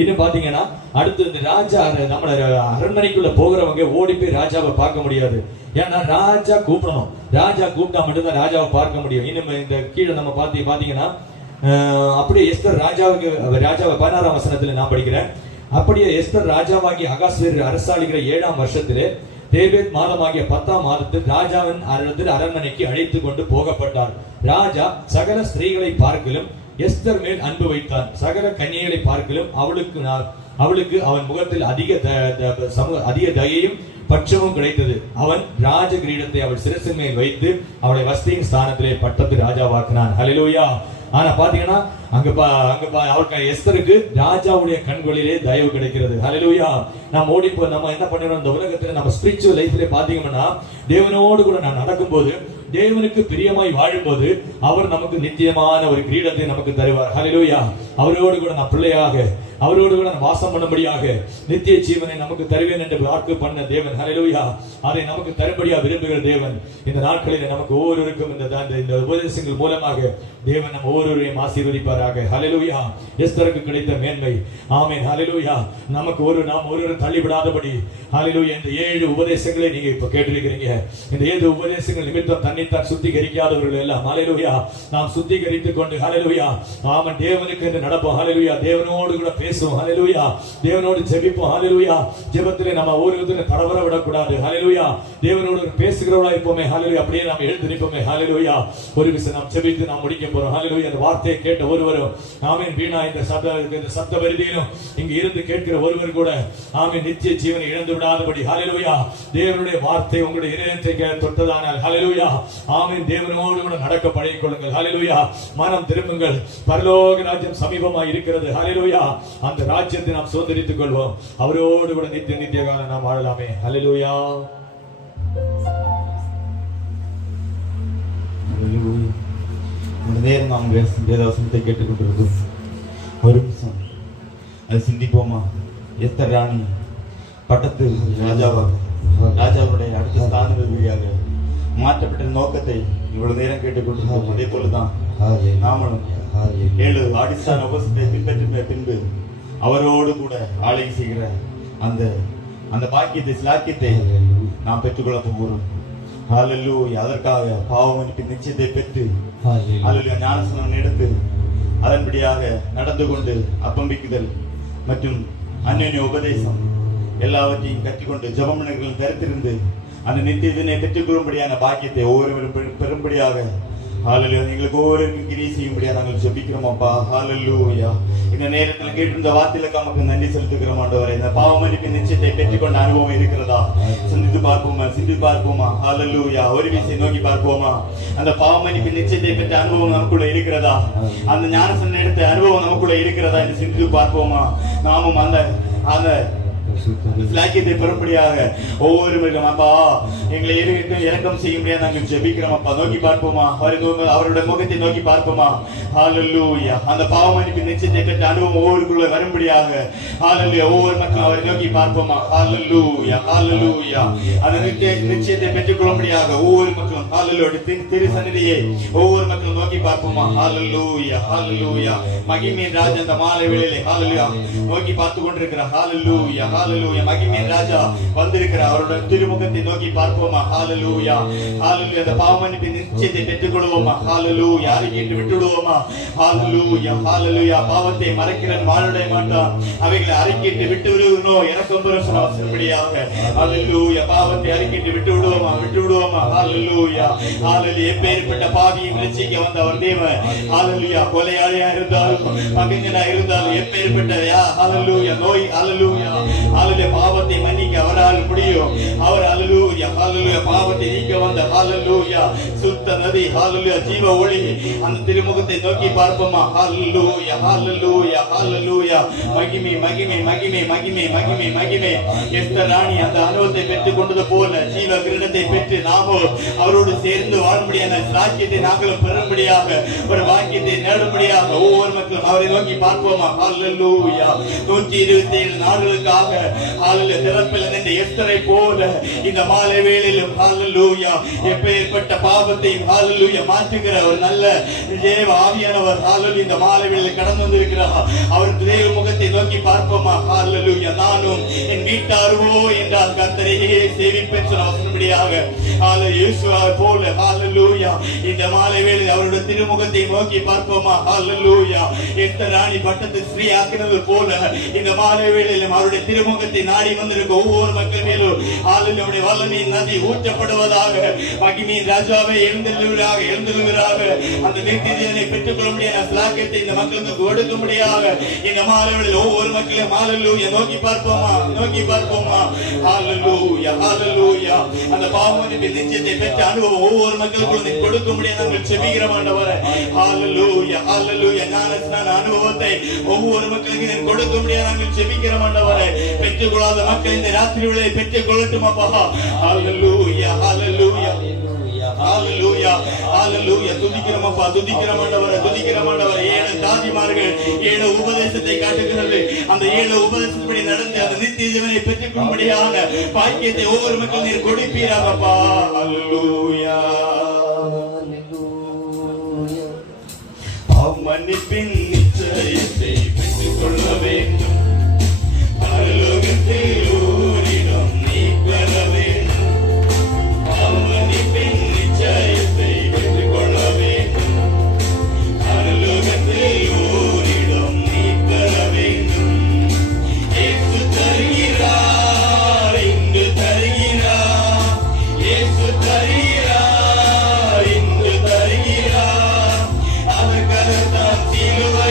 இன்னும் பாத்தீங்கன்னா அடுத்து இந்த ராஜா நம்ம அரண்மனைக்குள்ள போகிறவங்க ஓடி போய் ராஜாவை பார்க்க முடியாது. ஏன்னா ராஜா கூப்பிடணும். ராஜா கூப்பிட்டா மட்டும்தான் ராஜாவை பார்க்க முடியும். இன்னும் இந்த கீழே நம்ம பாத்தீங்கன்னா அப்படியே எஸ்தர் ராஜாவை 16ஆம் வசனத்துல நான் படிக்கிறேன். அப்படியே எஸ்தர் ராஜாவாகிய அகாஸ்வேரு அரசாளுகிற 7ஆம் வருஷத்திலே தேவேத் மாதமாகிய 10ஆம் மாதத்தில் ராஜாவின் அரண்மனைக்கு அழைத்து கொண்டு போகப்பட்டார். ராஜா சகல ஸ்திரீகளை பார்க்கலும் எஸ்தர் மேல் அன்பு வைத்தார். சகல கன்னிகளை பார்க்கலும் அவளுக்கு அவன் முகத்தில் அதிக தயையும் பட்சமும் கிடைத்தது. அவன் ராஜ கிரீடத்தை அவள் சிரசின் மேல் வைத்து அவளை வஸ்தியின் ஸ்தானத்திலே பட்டத்து ராஜாவாக்கினான். ஹல்லேலூயா. ஆனா பாத்தீங்கன்னா அங்க அவருக்கு எஸ்தருக்கு ராஜாவுடைய கண்களிலே தயவு கிடைக்கிறது. ஹல்லேலூயா. நம்ம என்ன பண்ணிடுறோம், இந்த உலகத்துல நம்ம ஸ்பிரிச்சுவல் லைஃப்ல பாத்தீங்கன்னா தேவனோடு கூட நான் நடக்கும்போது, தேவனுக்கு பிரியமாய் வாழும்போது அவர் நமக்கு நித்தியமான ஒரு கிரீடத்தை நமக்கு தருவார். ஹல்லேலூயா. அவரோடு கூட நான் பிள்ளையாக, அவரோடு கூட நான் வாசம் பண்ணும்படியாக நித்திய ஜீவனை நமக்கு தருவேன் என்று வாக்கு பண்ண தேவன். ஹல்லேலூயா. அதை நமக்கு தரும்படியா விரும்புகிற தேவன் இந்த நாட்களில் நமக்கு ஒவ்வொருவருக்கும் இந்த உபதேசங்கள் மூலமாக தேவன் நம்ம ஒவ்வொருவரையும் ஆசீர்வதிப்பாராக. ஹல்லேலூயா. எஸ்தருக்கு கிடைத்த மேன்மை. ஆமென். ஹல்லேலூயா. நமக்கு நாம் ஒருவரும் தள்ளிவிடாதபடி. ஹல்லேலூயா. இந்த 7 உபதேசங்களை நீங்க இப்ப கேட்டிருக்கிறீங்க. இந்த 7 உபதேசங்கள் நிமித்தம் தன்னைத்தான் சுத்திகரிக்காதவர்கள் எல்லாம் ஹல்லேலூயா நாம் சுத்திகரித்துக் கொண்டு ஹல்லேலூயா ஆமென் தேவனுக்கு என்று நடப்போம். ஹல்லேலூயா. தேவனோடு கூட பேசுவோம். ஹல்லேலூயா. தேவனோடு ஜெபிப்போம். ஹல்லேலூயா. ஜெபத்திலே நம்ம ஒருவரும் தடவர விடக்கூடாது. ஹல்லேலூயா. தேவனோடு பேசுகிறவளா இருப்போமே. ஹல்லேலூயா. அப்படியே நாம் எழுந்து நிற்போமே. ஹல்லேலூயா. ஒரு விஷயம் நாம் ஜெபித்து நாம் முடிக்க போறோம். ஹல்லேலூயா. இந்த வார்த்தையை கேட்ட ஒருவரும் ஆமென் வீணா இந்த சப்த வருதியிலும் இங்கு இருந்து கேட்கிற ஒருவர் கூட ஆமென் நித்திய ஜீவனை இழந்து விடாதபடி. ஹல்லேலூயா. தேவனுடைய வார்த்தை உங்களுடைய இதயத்தை தொட்டதானால் ஹல்லேலூயா ஆமென் தேவனோடு கூட நடக்க பழகிக் கொள்ளுங்கள். ஹல்லேலூயா. மனம் திரும்புங்கள். பரலோக ராஜ்யம் சமீபமாய் இருக்கிறது. ஹல்லேலூயா. அந்த ராஜ்யத்தை நாம் சுதந்திரித்துக் கொள்வோம். அவரோடு கூட நித்திய காலம் நாம் வாழலாமே. ஹல்லேலூயா. நேரம் நாம் வேதவசனத்தை கேட்டுக்கொண்டிருக்கும் ஒரு நிமிஷம் அது சிந்திப்போமா. எஸ்தர் ராணி பட்டத்து ராஜாவுடைய அடுத்த ஸ்தானபதியாக மாற்றப்பட்ட நோக்கத்தை இவ்வளவு நேரம் கேட்டுக்கொண்டிருக்கோம். அதே போலதான் நாமளும் 7 ஆடிஸ்தான உபதேசத்தை பின்பற்றின பின்பு அவரோடு கூட ஆளுகை செய்கிற அந்த பாக்கியத்தை சிலாக்கியத்தை நாம் பெற்றுக்கொள்ள போகிறோம். ஹல்லேலூயா. அதற்காக பாவ மன்னிப்பின் நிச்சயத்தை பெற்று ஹல்லேலூயா ஞானஸ்நானம் எடுத்து அதன்படியாக நடந்து கொண்டு அப்பம்பிக்குதல் மற்றும் அந்யோன்ய உபதேசம் எல்லாவற்றையும் கற்றுக்கொண்டு ஜெபமணிகள் தரித்திருந்து அந்த நித்தியத்தினை பெற்றுக்கொள்ளும்படியான பாக்கியத்தை ஒவ்வொருவரும் பெறும்படியாக ஹalleluya எங்களுக்கு ஒவ்வொருவருக்கும் கிரியை செய்யும்படியா நாங்கள் ஜெபிக்கிறோம் அப்பா. ஹalleluya இந்த நேரத்தில் கேட்டிருந்த வார்த்தைகளுக்கு நமக்கு நன்றி செலுத்துகிறோம் ஆண்டவரே. இந்த பாவ மன்னிப்பின் நிச்சயத்தை பெற்றுக்கொண்ட அனுபவம் இருக்கிறதா? சிந்தித்து பார்ப்போமா? ஹalleluya ஒரு விஷயம் நோக்கி பார்ப்போமா? அந்த பாவ மன்னிப்பின் நிச்சயத்தை பெற்ற அனுபவம் நமக்குள்ள இருக்கிறதா? அந்த ஞானஸ்நானம் எடுத்த அனுபவம் நமக்குள்ள இருக்கிறதா என்று சிந்தித்து பார்ப்போமா? நாமும் அந்த பிளாக்கியத்தை பெறும்படியாக ஒவ்வொருவருக்கும் அப்பா எங்களை இறக்கம் செய்யும்படியா நாங்கள் ஜெபிக்கிறோம் அப்பா. நோக்கி பார்ப்போமா? அவருடைய முகத்தை நோக்கி பார்ப்போமா? ஹalleluya அந்த பாவ மன்னிப்பின் நிச்சயத்தை பெற்ற அனுபவம் ஒவ்வொருக்குள்ள வரும்படியாக ஹalleluya ஒவ்வொரு மக்களும் அவரை நோக்கி பார்ப்போமா? ஹalleluya அந்த நிச்சயத்தை பெற்றுக் கொள்ளும்படியாக ஒவ்வொரு மக்களும் ஹalleluya திரு சந்நிதியை ஒவ்வொரு மக்களும் நோக்கி பார்ப்போமா? ஹalleluya மகிமையின் ராஜா அந்த மாலை வேளையிலே ஹalleluya நோக்கி பார்த்து கொண்டிருக்கிறார். ஹalleluya மகிமையின் ராஜா வந்திருக்கிறார். அவருடைய திருமுகத்தை நோக்கி பார்ப்போமா? ஹalleluya அந்த பாவ மன்னிப்பின் நிச்சயத்தை பெற்றுக் கொள்வோமா? ஹalleluya அறிக்கையிட்டு விட்டுடுவோமா? ஹalleluya பாவத்தை மறைக்கிறன் வாழவே மாட்டான். அவைகளை அறிக்கையிட்டு விட்டு விடுவனோ எனக்கு அவசரப்படியாக ஹalleluya பாவத்தை அறிக்கையிட்டு விட்டு விடுவோமா? ஹalleluya எப்பேற்பட்ட பாவியும் ரட்சிக்க வந்த அவர் தேவன். ஹalleluya கொலையாளியா இருந்தாலும் பகைஞனா இருந்தாலும் எப்பேற்பட்ட நோய் ஹalleluya பாவத்தை மன்னிக்க அவரால் முடியும். அவர் ஹalleluya பாவத்தை நீக்க வந்த ஹalleluya சுத்த நதி ஹalleluya ஜீவ ஒளி அந்த திருமுகத்தை நோக்கி பார்ப்போமா? ஹalleluya மகிமை எஸ்தர் ராணி அந்த அனுபவத்தை பெற்றுக் கொண்டது போல ஜீவ கிரீடத்தை பெற்று நாமோ அவரோடு சேர்ந்து வாழும்படியான சாக்கியத்தை நாங்களும் பெறும்படியாக ஒரு வாக்கியத்தை நேடும்படியாக ஒவ்வொரு மக்களும் அவரை நோக்கி பார்ப்போமா? ஹalleluya 127 நாடுகளுக்காக ஹalleluya திறப்பில் நின்ற எஸ்தரை போல இந்த மாலை வேளையிலும் ஹalleluya எப்பேற்பட்ட பாவத்தையும் ஹalleluya மாற்றுகிற ஒரு நல்ல தேவ ஆவியானவர் ஹalleluya இந்த மாலை வேளையில் கடந்து வந்திருக்கிறார். அவர் தேவ முகத்தை நோக்கி பார்ப்போமா? ஹalleluya நானும் என் வீட்டாருவோ என்றால் கர்த்தரையே சேவிப்பேன் சொன்ன வசனப்படியாக ஹalleluya இயேசுவை போல ஹalleluya இந்த மாலை வேளையில் அவருடைய திருமுகத்தை நோக்கி பார்ப்போமா? ஹalleluya எஸ்தர் ராணி பட்டத்து ஸ்ரீ ஆக்கினது போல இந்த மாலை வேளையிலும் அவருடைய திருமுகத்தை நாடி வந்திருக்க ஒவ்வொரு மக்கள் மேலும் ஹalleluya வல்லமையின் நதி ஊற்றப்படுவதாக. மகிமையின் ராஜாவே எழுந்தெழுவீராக அந்த நித்தியத்தை பெற்றுக் கொள்ள முடியாத ஸ்லாக்கியத்தை இந்த மக்களுக்கு கொடுக்கும்படியாக இந்த மாலை வேளையில் ஒவ்வொரு மக்களையும் ஹalleluya நோக்கி பார்ப்போமா? ஹalleluya அந்த பாவ மன்னிப்பின் நிச்சயத்தை பெற்ற அனுபவம் ஒவ்வொரு மக்களுக்கும் கொடுக்கும்படியாக நாங்கள் ஜெபிக்கிறோம் ஆண்டவரே. ஹalleluya ஞானஸ்நான அனுபவத்தை ஒவ்வொரு மக்களுக்கும் கொடுக்கும்படியாக நாங்கள் ஜெபிக்கிறோம் ஆண்டவரே. பெற்றுக் கொள்ளாத மக்கள் இந்த ராத்திரி வேளையை பெற்றுக் கொள்ளட்டும் அப்பா. ஹalleluya துதிக்கிறோம் அப்பா, துதிக்கிறோம் ஆண்டவரே. 7 தாதிமார்கள் 7 உபதேசத்தை காட்டுகிறது. அந்த 7 உபதேசப்படி நடந்து அந்த நித்திய ஜீவனை பெற்றுக் கொள்ளும்படியான பாக்கியத்தை ஒவ்வொரு மக்கள் நீர் கொடுப்பீராக அப்பா. ஹalleluya மன்னிப்பின் நிச்சயத்தை பெற்றுக் கொள்ள வேண்டும். பரலோகத்தில் ஓரிடம் நீ பெற வேண்டும். மன்னிப்பின் நிச்சயத்தை பெற்றுக் கொள்ள வேண்டும். பரலோகத்தில் ஓரிடம் நீ பெற வேண்டும். இயேசு தருகிறார், இன்று தருகிறார். இயேசு தருகிறார், இன்று தருகிறார். அதற்காக தான் சிலுவை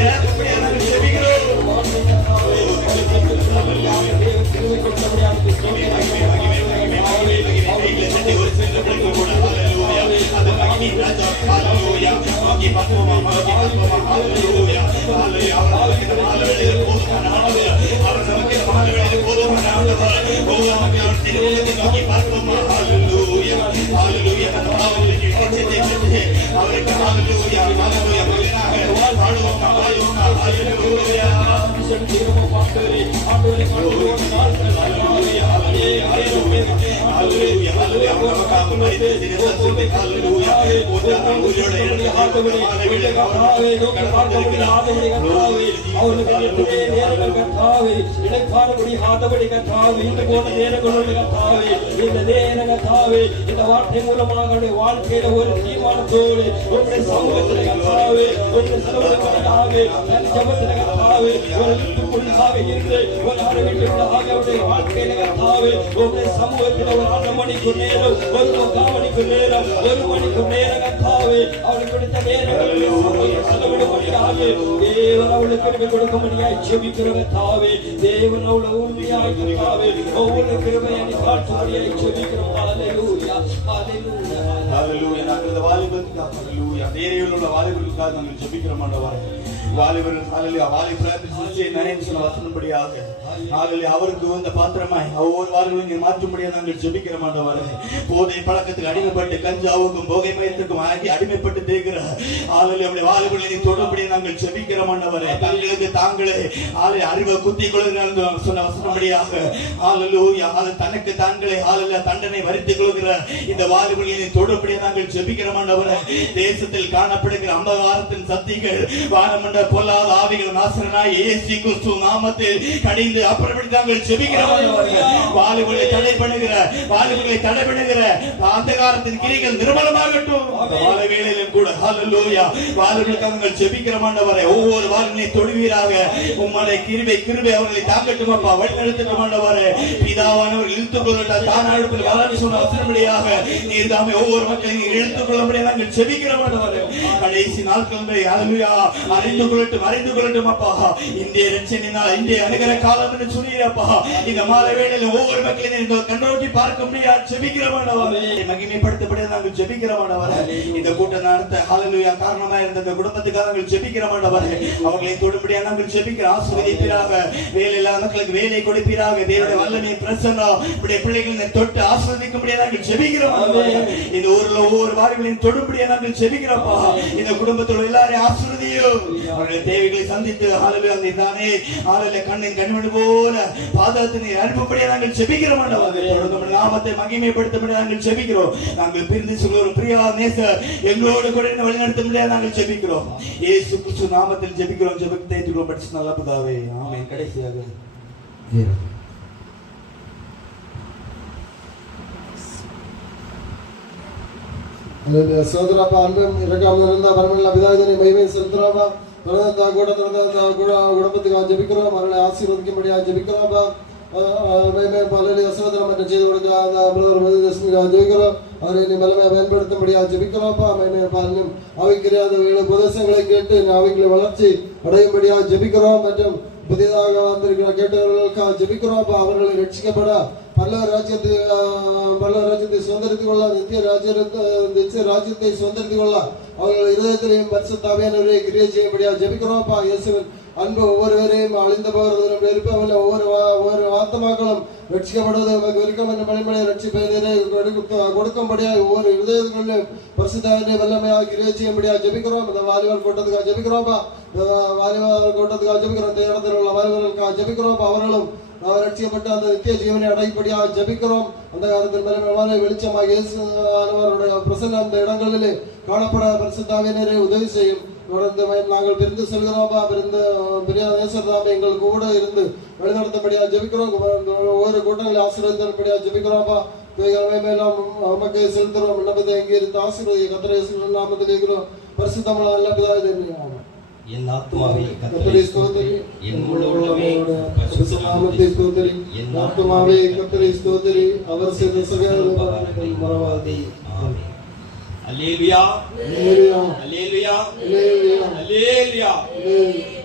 நிரப்பும்படியா நாங்கள் ஜெபிக்கிறோம். ஒரு சில பிள்ளைகள் கூட ஹalleluya அது மகிமை ராஜா ஹalleluya ஆகி பத்துமா ஹalleluya ஹalleluya அவருக்கு ஹalleluya போதுமான ஆண்டவர் அவர் நமக்கு ஹalleluya போதுமான ஆண்டவர் நமக்கு திருவுலகத்தை நோக்கி பார்ப்போமா ஹalleluya ஹalleluya நம்ம அவருக்கு நிச்சயத்தை அவருக்கு ஹalleluya ஹalleluya மகிமையாக பாடுவோம் ஹalleluya ஆண்டவரே ஹalleluya ஹalleluya ஹalleluya நமக்காக மரித்து சிறந்த ஹalleluya இந்த வார்த்தை மூலமாக வாழ்க்கையில ஒரு தீர்மானத்தோடு உங்களுடைய சமூகத்தில் கத்தாவே உங்களுடைய செலவுகளுக்காக ஜபத்தில் கத்தாவே ஒரு இழுத்துக்குள்ளாக இருந்து ஒரு அறிவிட்டுள்ளாக அவருடைய வாழ்க்கையில கத்தாவே உங்களுடைய சமூகத்தில் ஒரு 1 மணிக்கு நேரம் ஒரு 3 மணிக்கு நேரம் 1 மணிக்கு நேரம் கத்தாவே அவளுக்கு கொடுத்த நேரங்களில் செலவிடும்படியாக தேவன் அவளுக்கு கிருபை கொடுக்கும்படியாக ஜெபிக்கிறோம் கத்தாவே தேவன் அவளை உண்மையாக கத்தாவே ஒவ்வொரு கிருபையை காட்டும்படியாக ஜெபிக்கிறோம் ஹalleluya ஹalleluya ஹalleluya நாங்கள் இந்த வாலிபத்துக்காக ஹalleluya தேவனில் உள்ள வாலிபர்களுக்காக நாங்கள் ஜெபிக்கிறோம் ஆண்டவரே வாலிபர்கள் ஹalleluya வாலிபராக சிறிய நயன் சொன்ன வசனப்படியாக ஹalleluya அவருக்கு இந்த பாத்திரமாய் ஒவ்வொரு வாலிபர்களையும் மாற்றும்படியாக நாங்கள் ஜெபிக்கிறோம் ஆண்டவரே போதை பழக்கத்துக்கு அடிமைப்பட்டு கஞ்சாவுக்கும் போகை மயத்துக்கும் அடிமைப்பட்டு தேய்கிற ஹalleluya நம்முடைய வாலிபர்களை தொடர்படியாக நாங்கள் ஜெபிக்கிறோம் ஆண்டவரே தங்களுக்கு தாங்களே ஹalleluya அறிவை குத்திக் கொள்கிறார்கள் சொன்ன வசனப்படியாக ஹalleluya அது தனக்கு தாங்களே ஹalleluya தண்டனை வரித்துக் கொள்கிற இந்த வாலிபர்களை தொடர்படியாக நாங்கள் ஜெபிக்கிறோம் ஆண்டவரே தேசத்தில் காணப்படுகிற அந்தகாரத்தின் சக்திகள் வானமண்ட பொல்லாத ஆவிகள் நாசரனாய் இயேசு கிறிஸ்து நாமத்தில் கடிந்து அப்புறப்படி நாங்கள் ஜெபிக்கிறோம் ஆண்டவரே வாலிபர்களை தடை பண்ணுகிற அந்தகாரத்தின் கிரிகள் நிர்மலமாகட்டும் வாழ வேளையிலும் கூட ஹalleluya வாலிபர்களுக்காக நாங்கள் ஜெபிக்கிறோம் ஆண்டவரே ஒவ்வொரு வாலிபனை தொடுவீராக உம்முடைய கிருபை அவர்களை தாங்கட்டும் அப்பா வழிநடத்தட்டும் ஆண்டவரே பிதாவானவர் இழுத்துக் கொள்ளட்டும் தானாடுப்பில் வளர்ந்து சொன்ன வசனப்படியாக நீர் தாமே ஒவ்வொரு மக்களையும் இழுத்துக் கொள்ளும்படியாக நாங்கள் ஜெபிக்கிறோம் ஆண்டவரே கடைசி நாட்கள் ஹalleluya அறிந்து கொள்ளட்டும் அப்பா இந்திய ரட்சணினால் இந்திய அனுகிற காலம் என்று சொன்னீரப்பா இந்த மாலை வேளையில் ஒவ்வொரு மக்களையும் நீங்கள் கண்ணோக்கி பார்க்க முடியாது ஜெபிக்கிறோம் ஆண்டவரே மகிமைப்படுத்தப்பட நாங்கள் ஜெபிக்கிறோம் ஆண்டவரே இந்த கூட்டம் நடத்த ஹalleluya காரணமாக இருந்த இந்த குடும்பத்துக்காக நாங்கள் ஜெபிக்கிறோம் ஆண்டவரே அவர்களை தொடும்படியாக நாங்கள் ஜெபிக்கிறோம் ஆசீர்வதிப்பீராக வேலை இல்லாத மக்களுக்கு வேலை கொடுப்பீராக தேவனுடைய வல்லமை பிரசன்னம் இப்படி பிள்ளைகளை தொட்டு ஆசீர்வதிக்கும்படியாக நாங்கள் ஜெபிக்கிறோம் ஆண்டவரே இந்த ஊர்ல ஒவ்வொரு வாரிகளையும் தொடும்படியாக நாங்கள் ஜெபிக்கிறோம்ப்பா இந்த குடும்பத்தோட எல்லாரையும் ஆசீர்வதியும் அவர்களுடைய தேவைகளை சந்தித்து ஹalleluya நீதானே ஹalleluya கண்ணின் கண்மணி போல பாதத்தை அனுப்பும்படியாக நாங்கள் ஜெபிக்கிறோம் ஆண்டவரே தொடர்ந்து நாமத்தை மகிமைப்படுத்தும்படியாக நாங்கள் ஜெபிக்கிறோம் நாங்கள் பிரிந்து சொல்கிற பிரியா நேசர் எங்களோடு கூட வழிநடத்தும்படியாக நாங்கள் ஜெபிக்கிறோம் இயேசு கிறிஸ்து நாமத்தில் ஜெபிக்கிறோம் ஜெபத்தை ஏற்றுக்கொள்ளும் பரிசுத்த நல்ல பிதாவே ஆமென் கடைசியாக சோதரப்பா அன்பும் இரக்கம் நிறைந்த பரமநல்ல பிதாவினை மகிமை செலுத்துறோம்ப்பா குடும்பத்துக்காக ஜெபிக்கிறோம் அவர்களை ஆசீர்வதிக்கும்படியாக ஜெபிக்கிறோம்ப்பா சோதரம் மற்றும் செய்து கொடுக்க ஜெபிக்கிறோம் அவரை நீ பலமை பயன்படுத்தும்படியாக ஜெபிக்கிறோம்ப்பா அவைக்கிறியாத உபதேசங்களை கேட்டு அவைகளை வளர்ச்சி அடையும்படியாக ஜெபிக்கிறோம் மற்றும் புதிதாக வந்திருக்கிற கேட்டவர்களுக்காக ஜெபிக்கிறோம்ப்பா அவர்களை ரட்சிக்கப்பட பல ராஜ்யத்தை சுதந்திரித்துக் கொள்ள நித்திய ராஜ்யத்தை சுதந்திரித்துக் கொள்ள அவர்கள் இருதயத்திலையும் பரிசுத்த ஆவியானவரை கிரியை செய்யும்படியாக ஜெபிக்கிறோம்ப்பா இயேசுவின் அன்பு ஒவ்வொருவரையும் அழிந்து போகிறது விருப்பமில்லை ஒவ்வொரு ஆத்மாக்களும் ரட்சிக்கப்படுவது நமக்கு விருக்கம் என்ற மணிமணியை ரட்சிப்பதை கொடுக்கும்படியாக ஒவ்வொரு இருதயங்களிலும் பரிசுத்த வல்லமையாக கிரியை செய்யும்படியாக ஜெபிக்கிறோம் இந்த வாலிபர் கூட்டத்துக்காக ஜெபிக்கிறோம்ப்பா வாலிபர் கூட்டத்துக்காக ஜெபிக்கிறோம் இந்த இடத்தில் உள்ள வாலிபர்களுக்காக ஜெபிக்கிறோம் அவர்களும் ரட்சிக்கப்பட்ட அந்த நித்திய ஜீவனை அடைப்படியாக ஜெபிக்கிறோம் அந்த காலத்தில் மேலே வெளிச்சமாக இயேசுவானவருடைய பிரசன்னம் அந்த இடங்களிலே காணப்பட பரிசுத்த ஆவியானவரே உதவி செய்யும் தொடர்ந்து நாங்கள் பிரிந்து செல்கிறோம்ப்பா பெரிய நேசர்தாமே எங்களுக்கு கூட இருந்து வழிநடத்தபடியாக ஜெபிக்கிறோம் ஒவ்வொரு கூட்டங்களை ஆசீர்வதித்தபடியாக ஜெபிக்கிறோம்ப்பா மேலும் நமக்கு செலுத்துறோம் விண்ணப்பத்தை எங்கிருந்து ஆசீர்வதியை கர்த்தர் நாமத்தில் கேட்கிறோம் பரிசுத்தமான நல்ல பிதாவே தெரியும் என் ஆத்துமாவே கர்த்தரை ஸ்தோத்திரி என் முழு உள்ளமே பரிசுத்த நாமத்தை ஸ்தோத்திரி என் ஆத்துமாவே கர்த்தரை ஸ்தோத்திரி அவர் செய்த சகல உபகாரங்களை மறவாதே ஆமென் அல்லேலூயா அல்லேலூயா அல்லேலூயா அல்லேலூயா அல்லேலூயா அல்லேலூயா